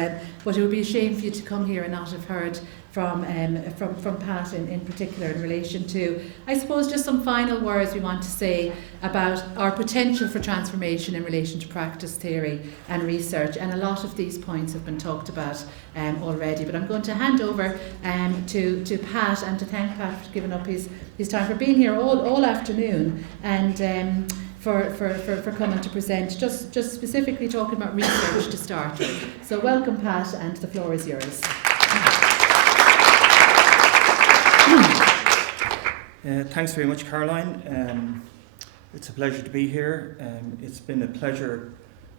but it would be a shame for you to come here and not have heard from Pat in particular in relation to, I suppose, just some final words we want to say about our potential for transformation in relation to practice theory and research. And a lot of these points have been talked about already. But I'm going to hand over to Pat, and to thank Pat for giving up his time, for being here all afternoon, and for coming to present, just specifically talking about research to start with. So welcome, Pat, and the floor is yours. Thanks very much, Caroline. It's a pleasure to be here. It's been a pleasure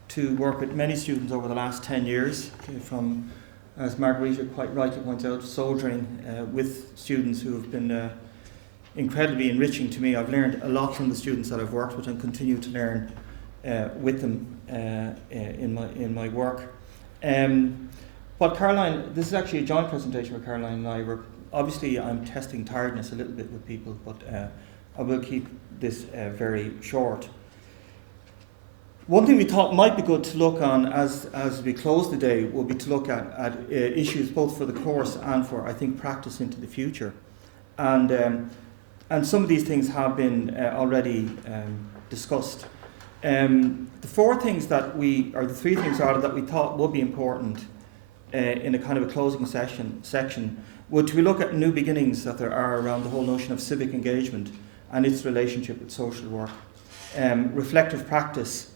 to work with many students over the last 10 years, from, as Margarita quite rightly points out, soldiering with students who have been incredibly enriching to me. I've learned a lot from the students that I've worked with, and continue to learn with them in my work. But Caroline, this is actually a joint presentation where Caroline and I were. Obviously, I'm testing tiredness a little bit with people, but I will keep this very short. One thing we thought might be good to look on as we close the day will be to look at issues both for the course and for, I think, practice into the future. And some of these things have been already discussed. The three things that we thought would be important in a kind of a closing section would to look at new beginnings that there are around the whole notion of civic engagement and its relationship with social work. Reflective practice,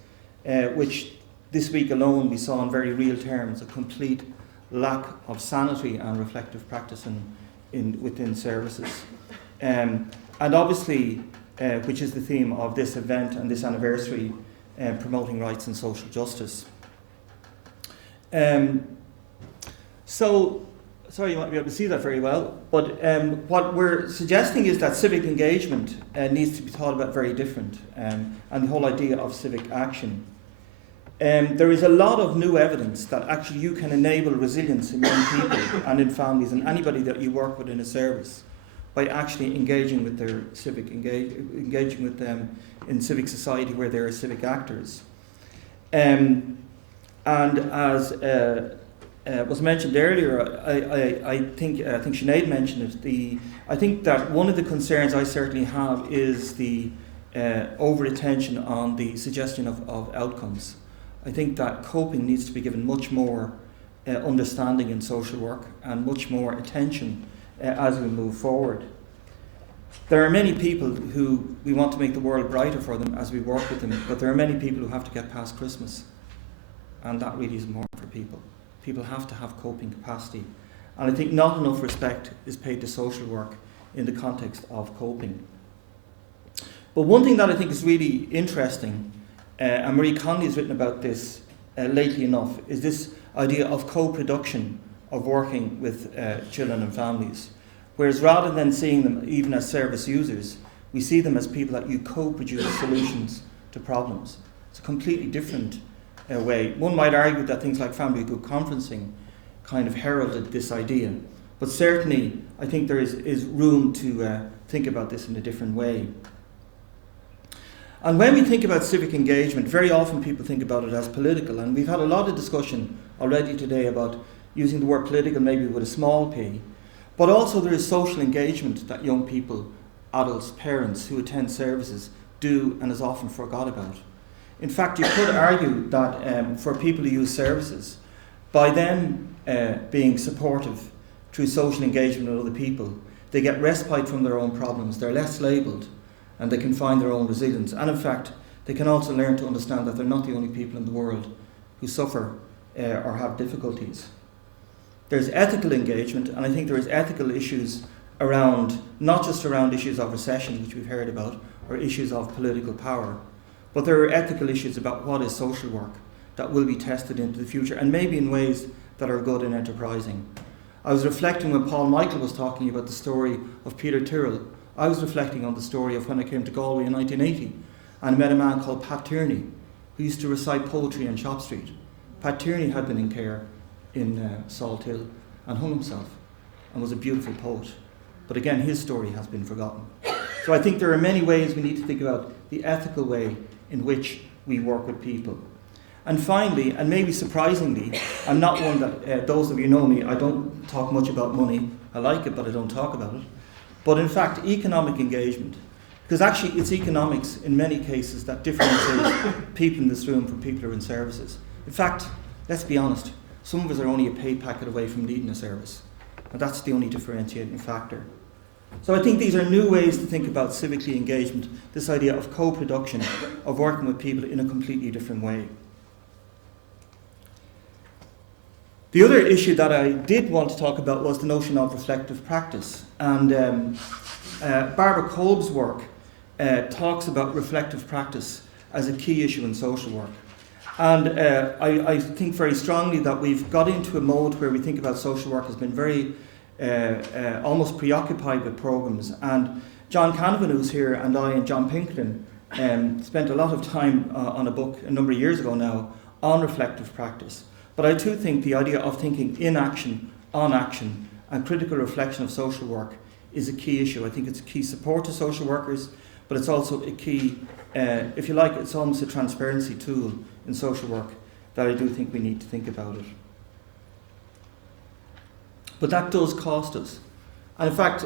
which this week alone we saw in very real terms a complete lack of sanity and reflective practice within services. And obviously, which is the theme of this event and this anniversary, promoting rights and social justice. Sorry, you might be able to see that very well, but what we're suggesting is that civic engagement needs to be thought about very different, and the whole idea of civic action. There is a lot of new evidence that actually you can enable resilience in young people and in families and anybody that you work with in a service by actually engaging with their engaging with them in civic society where they are civic actors. And as was mentioned earlier, I think Sinead mentioned it. I think that one of the concerns I certainly have is the over-attention on the suggestion of outcomes. I think that coping needs to be given much more understanding in social work and much more attention as we move forward. There are many people who we want to make the world brighter for them as we work with them, but there are many people who have to get past Christmas, and that really is important for people. People have to have coping capacity. And I think not enough respect is paid to social work in the context of coping. But one thing that I think is really interesting, and Marie Conley has written about this lately enough, is this idea of co-production of working with children and families. Whereas rather than seeing them even as service users, we see them as people that you co-produce solutions to problems. It's a completely different way. One might argue that things like family good conferencing kind of heralded this idea, but certainly I think there is room to think about this in a different way. And when we think about civic engagement, very often people think about it as political, and we've had a lot of discussion already today about using the word political maybe with a small p, but also there is social engagement that young people, adults, parents who attend services do and is often forgot about. In fact, you could argue that for people who use services, by them being supportive through social engagement with other people, they get respite from their own problems, they're less labelled, and they can find their own resilience. And in fact, they can also learn to understand that they're not the only people in the world who suffer or have difficulties. There's ethical engagement, and I think there is ethical issues around, not just around issues of recession, which we've heard about, or issues of political power, but there are ethical issues about what is social work that will be tested into the future, and maybe in ways that are good and enterprising. I was reflecting when Paul Michael was talking about the story of Peter Tyrrell. I was reflecting on the story of when I came to Galway in 1980 and met a man called Pat Tierney, who used to recite poetry on Shop Street. Pat Tierney had been in care in Salt Hill and hung himself and was a beautiful poet. But again, his story has been forgotten. So I think there are many ways we need to think about the ethical way in which we work with people. And finally, and maybe surprisingly, I'm not one that, those of you know me, I don't talk much about money. I like it, but I don't talk about it. But in fact, economic engagement, because actually it's economics in many cases that differentiates people in this room from people who are in services. In fact, let's be honest, some of us are only a pay packet away from needing a service. And that's the only differentiating factor. So I think these are new ways to think about civically engagement, this idea of co-production, of working with people in a completely different way. The other issue that I did want to talk about was the notion of reflective practice. And Barbara Kolb's work talks about reflective practice as a key issue in social work. And I think very strongly that we've got into a mode where we think about social work has been very almost preoccupied with programs. And John Canavan, who's here, and I and John Pinkerton spent a lot of time on a book a number of years ago now on reflective practice. But I too think the idea of thinking in action, on action, and critical reflection of social work is a key issue. I think it's a key support to social workers, but it's also a key, if you like, it's almost a transparency tool in social work that I do think we need to think about it. But that does cost us. And in fact,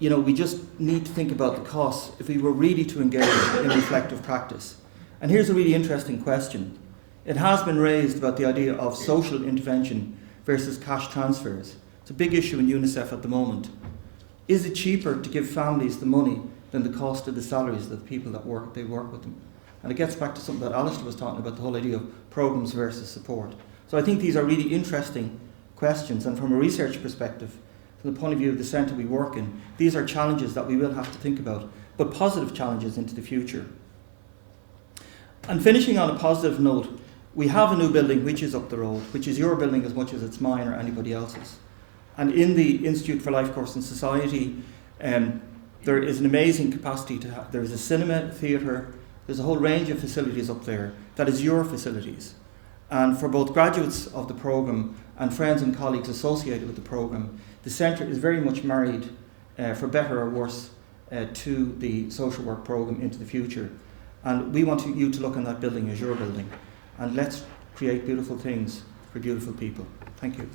we just need to think about the costs if we were really to engage in reflective practice. And here's a really interesting question. It has been raised about the idea of social intervention versus cash transfers. It's a big issue in UNICEF at the moment. Is it cheaper to give families the money than the cost of the salaries of the people that work with them? And it gets back to something that Alistair was talking about, the whole idea of programs versus support. So I think these are really interesting questions, and from a research perspective, from the point of view of the centre we work in, these are challenges that we will have to think about, but positive challenges into the future. And finishing on a positive note, we have a new building which is up the road, which is your building as much as it's mine or anybody else's. And in the Institute for Life Course and Society, there is an amazing capacity to have, there's a cinema, theatre, there's a whole range of facilities up there that is your facilities. And for both graduates of the programme and friends and colleagues associated with the programme, the centre is very much married, for better or worse, to the social work programme into the future. And we want you to look on that building as your building. And let's create beautiful things for beautiful people. Thank you.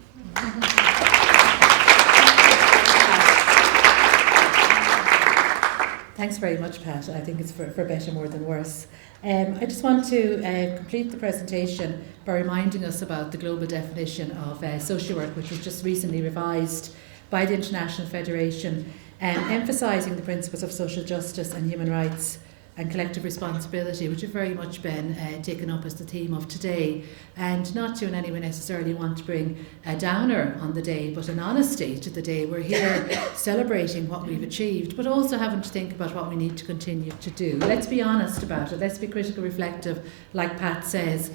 Thanks very much, Pat. I think it's for better more than worse. I just want to complete the presentation by reminding us about the global definition of social work, which was just recently revised by the International Federation, emphasising the principles of social justice and human rights and collective responsibility, which have very much been taken up as the theme of today. And not to in any way necessarily want to bring a downer on the day, but an honesty to the day. We're here celebrating what we've achieved, but also having to think about what we need to continue to do. Let's be honest about it. Let's be critical, reflective, like Pat says,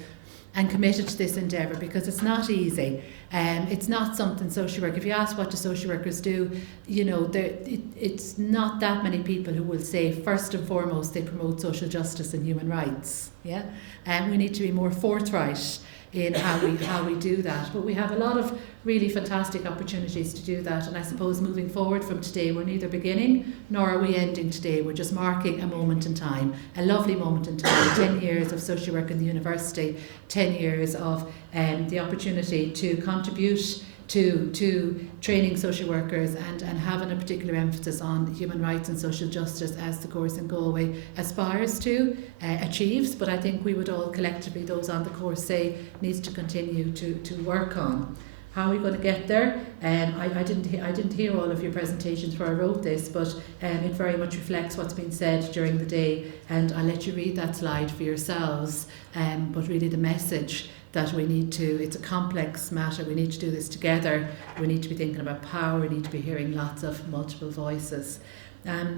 and committed to this endeavour, because it's not easy. It's not something social work, if you ask what do social workers do, it's not that many people who will say first and foremost they promote social justice and human rights. Yeah, and we need to be more forthright in how we do that. But we have a lot of really fantastic opportunities to do that, and I suppose moving forward from today, we're neither beginning nor are we ending today. We're just marking a moment in time, a lovely moment in time. 10 years of social work in the university, 10 years of the opportunity to contribute to training social workers and having a particular emphasis on human rights and social justice as the course in Galway aspires to, achieves, but I think we would all collectively, those on the course, say needs to continue to work on. How are we going to get there? I didn't hear all of your presentations before I wrote this, but it very much reflects what's been said during the day, and I'll let you read that slide for yourselves. But really the message that we need to, it's a complex matter, we need to do this together, we need to be thinking about power, we need to be hearing lots of multiple voices.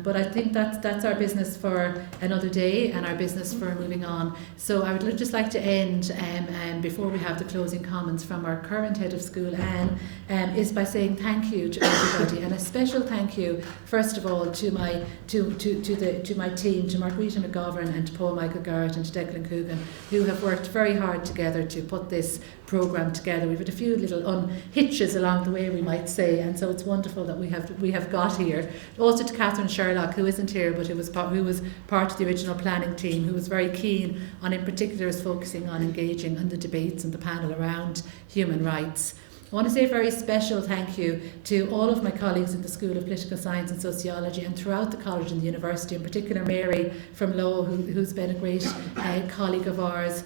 But I think that's our business for another day and our business for moving on. So I would just like to end, before we have the closing comments from our current head of school, Anne, is by saying thank you to everybody, and a special thank you, first of all, to my team, to Margarita McGovern and to Paul Michael Garrett and to Declan Coogan, who have worked very hard together to put this programme together. We've had a few little hitches along the way, we might say, and so it's wonderful that we have got here. Also to Catherine Sherlock, who isn't here, but who was part of the original planning team, who was very keen on, in particular, is focusing on engaging in the debates and the panel around human rights. I want to say a very special thank you to all of my colleagues in the School of Political Science and Sociology and throughout the college and the university, in particular Mary from Law, who's been a great colleague of ours.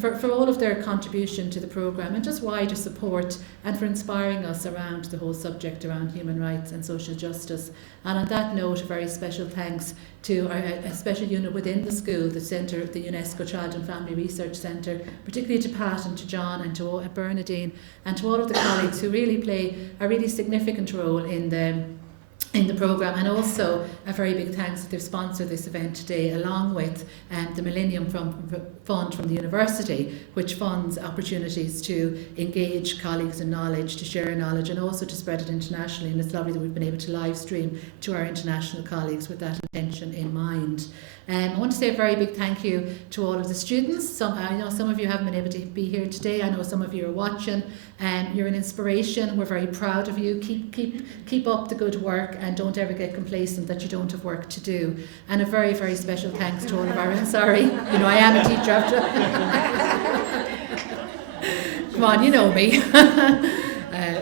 For all of their contribution to the programme and just wider support, and for inspiring us around the whole subject around human rights and social justice. And on that note, a very special thanks to a special unit within the school, the Centre, the UNESCO Child and Family Research Centre, particularly to Pat and to John and to Bernadine and to all of the colleagues who really play a really significant role in the programme, and also a very big thanks that they've sponsored this event today, along with the Millennium Fund from the university, which funds opportunities to engage colleagues in knowledge, to share knowledge, and also to spread it internationally. And it's lovely that we've been able to live stream to our international colleagues with that intention in mind. I want to say a very big thank you to all of the students. I know some of you haven't been able to be here today. I know some of you are watching. You're an inspiration. We're very proud of you. Keep up the good work, and don't ever get complacent that you don't have work to do. And a very, very special thanks to all of our... Sorry, I am a teacher after... Come on, you know me.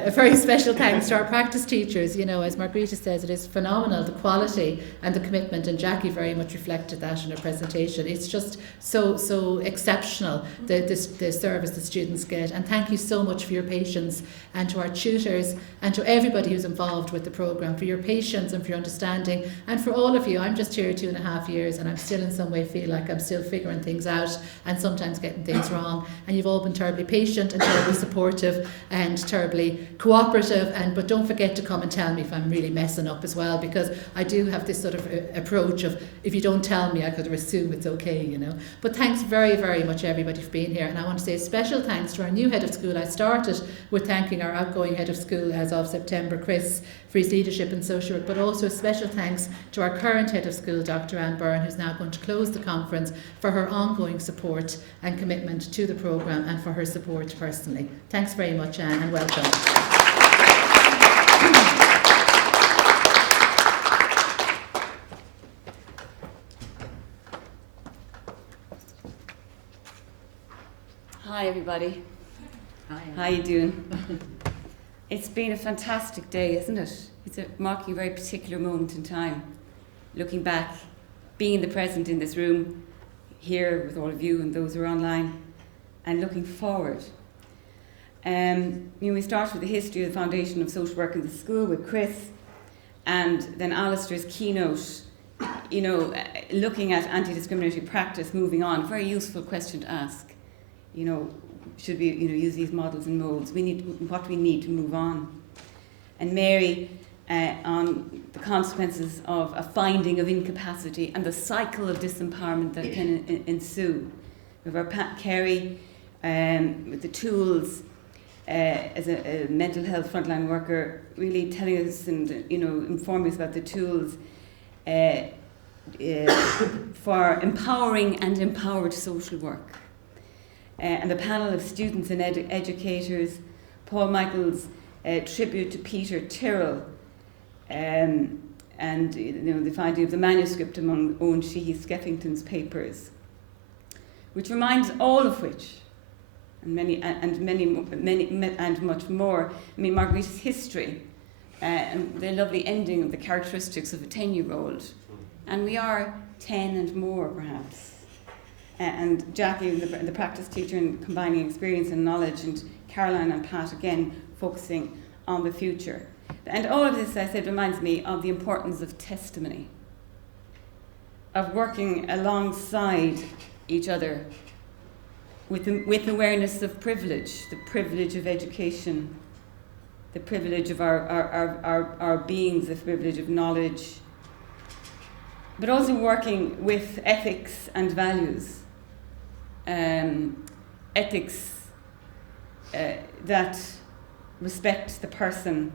A very special thanks to our practice teachers. As Margarita says, it is phenomenal, the quality and the commitment, and Jackie very much reflected that in her presentation. It's just so exceptional, the service the students get. And thank you so much for your patience, and to our tutors and to everybody who's involved with the programme, for your patience and for your understanding, and for all of you. I'm just here 2.5 years and I'm still in some way feel like I'm still figuring things out and sometimes getting things wrong, and you've all been terribly patient and terribly supportive and terribly cooperative, but don't forget to come and tell me if I'm really messing up as well, because I do have this sort of approach of, if you don't tell me, I could assume it's okay, But thanks very, very much everybody for being here, and I want to say a special thanks to our new head of school. I started with thanking our outgoing head of school as of September, Chris, for his leadership and social work, but also a special thanks to our current head of school, Dr. Anne Byrne, who's now going to close the conference, for her ongoing support and commitment to the programme and for her support personally. Thanks very much, Anne, and welcome. Hi everybody. Hi. How you doing? It's been a fantastic day, isn't it? It's marking a very particular moment in time. Looking back, being in the present in this room, here with all of you and those who are online, and looking forward. We start with the history of the foundation of social work in the school with Chris, and then Alistair's keynote, looking at anti-discriminatory practice, moving on. Very useful question to ask. Should we use these models and modes? What we need to move on. And Mary on the consequences of a finding of incapacity and the cycle of disempowerment that can ensue. We have our Pat Carey with the tools as a mental health frontline worker, really telling us and informing us about the tools for empowering and empowered social work. And the panel of students and educators, Paul Michael's tribute to Peter Tyrrell, and the finding of the manuscript among Owen Sheehy Skeffington's papers, which reminds all of which, and many and much more. Margarita's history, and the lovely ending of the characteristics of a 10-year-old, and we are 10 and more perhaps. And Jackie, the practice teacher, and combining experience and knowledge, and Caroline and Pat again focusing on the future. And all of this, I said, reminds me of the importance of testimony, of working alongside each other with awareness of privilege, the privilege of education, the privilege of our beings, the privilege of knowledge, but also working with ethics and values. Ethics that respect the person,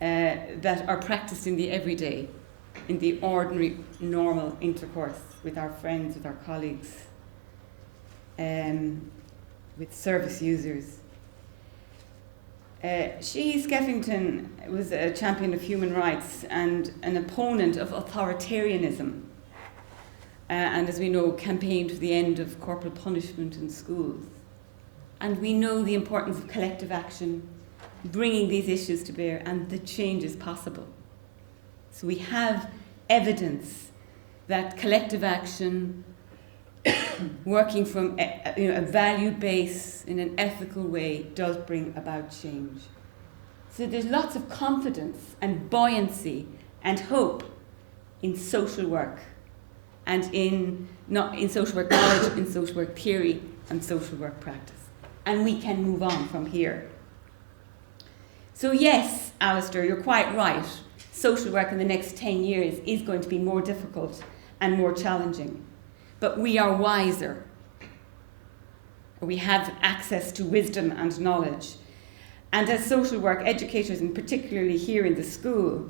that are practiced in the everyday, in the ordinary, normal intercourse with our friends, with our colleagues, with service users. She, Skeffington, was a champion of human rights and an opponent of authoritarianism, and as we know, campaigned for the end of corporal punishment in schools. And we know the importance of collective action, bringing these issues to bear, and the change is possible. So we have evidence that collective action, working from a value base in an ethical way, does bring about change. So there's lots of confidence and buoyancy and hope in social work, and in social work knowledge, in social work theory and social work practice. And we can move on from here. So yes, Alistair, you're quite right. Social work in the next 10 years is going to be more difficult and more challenging. But we are wiser. We have access to wisdom and knowledge. And as social work educators, and particularly here in the school,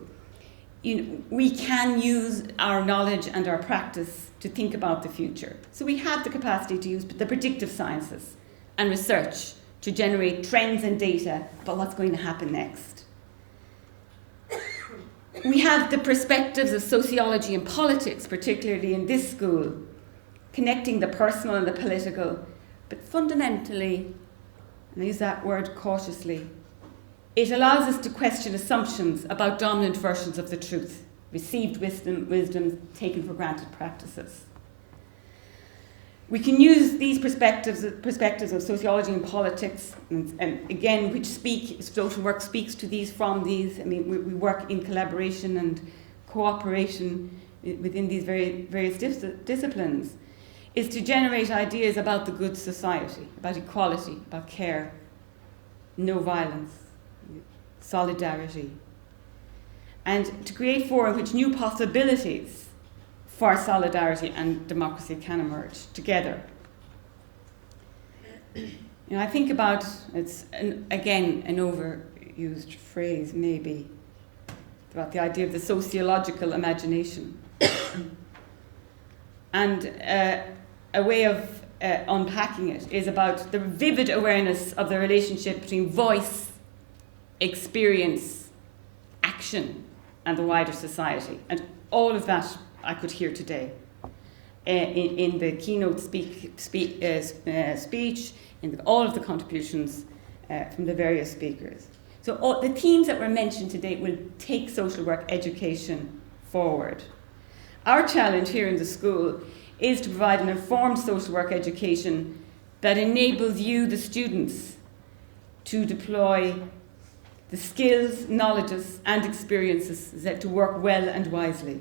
we can use our knowledge and our practice to think about the future. So we have the capacity to use the predictive sciences and research to generate trends and data about what's going to happen next. We have the perspectives of sociology and politics, particularly in this school, connecting the personal and the political, but fundamentally, and I use that word cautiously, it allows us to question assumptions about dominant versions of the truth, received wisdom, taken for granted practices. We can use these perspectives of sociology and politics, and again, social work speaks to these from these. I mean, we work in collaboration and cooperation within these various disciplines, is to generate ideas about the good society, about equality, about care, no violence, solidarity, and to create for which new possibilities for solidarity and democracy can emerge together. I think about, it's again an overused phrase maybe, about the idea of the sociological imagination. And a way of unpacking it is about the vivid awareness of the relationship between voice, experience, action, and the wider society. And all of that I could hear today in the keynote speech, in all of the contributions from the various speakers. So all the themes that were mentioned today will take social work education forward. Our challenge here in the school is to provide an informed social work education that enables you, the students, to deploy the skills, knowledges, and experiences that to work well and wisely.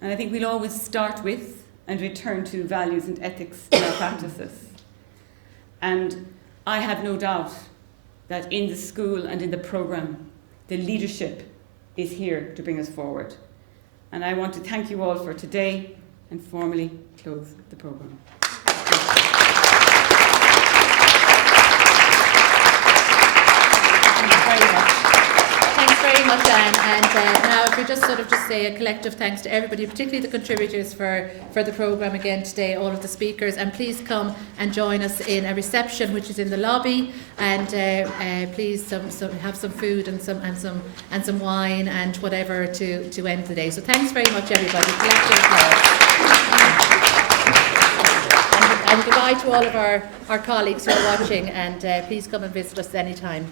And I think we'll always start with and return to values and ethics in our practices. And I have no doubt that in the school and in the programme, the leadership is here to bring us forward. And I want to thank you all for today and formally close the programme. Thanks very much, Anne. And now if we just say a collective thanks to everybody, particularly the contributors for the programme again today, all of the speakers, and please come and join us in a reception which is in the lobby, and please have some food and some wine and whatever to end the day. So thanks very much, everybody. Collective applause. And goodbye to all of our colleagues who are watching, and please come and visit us anytime.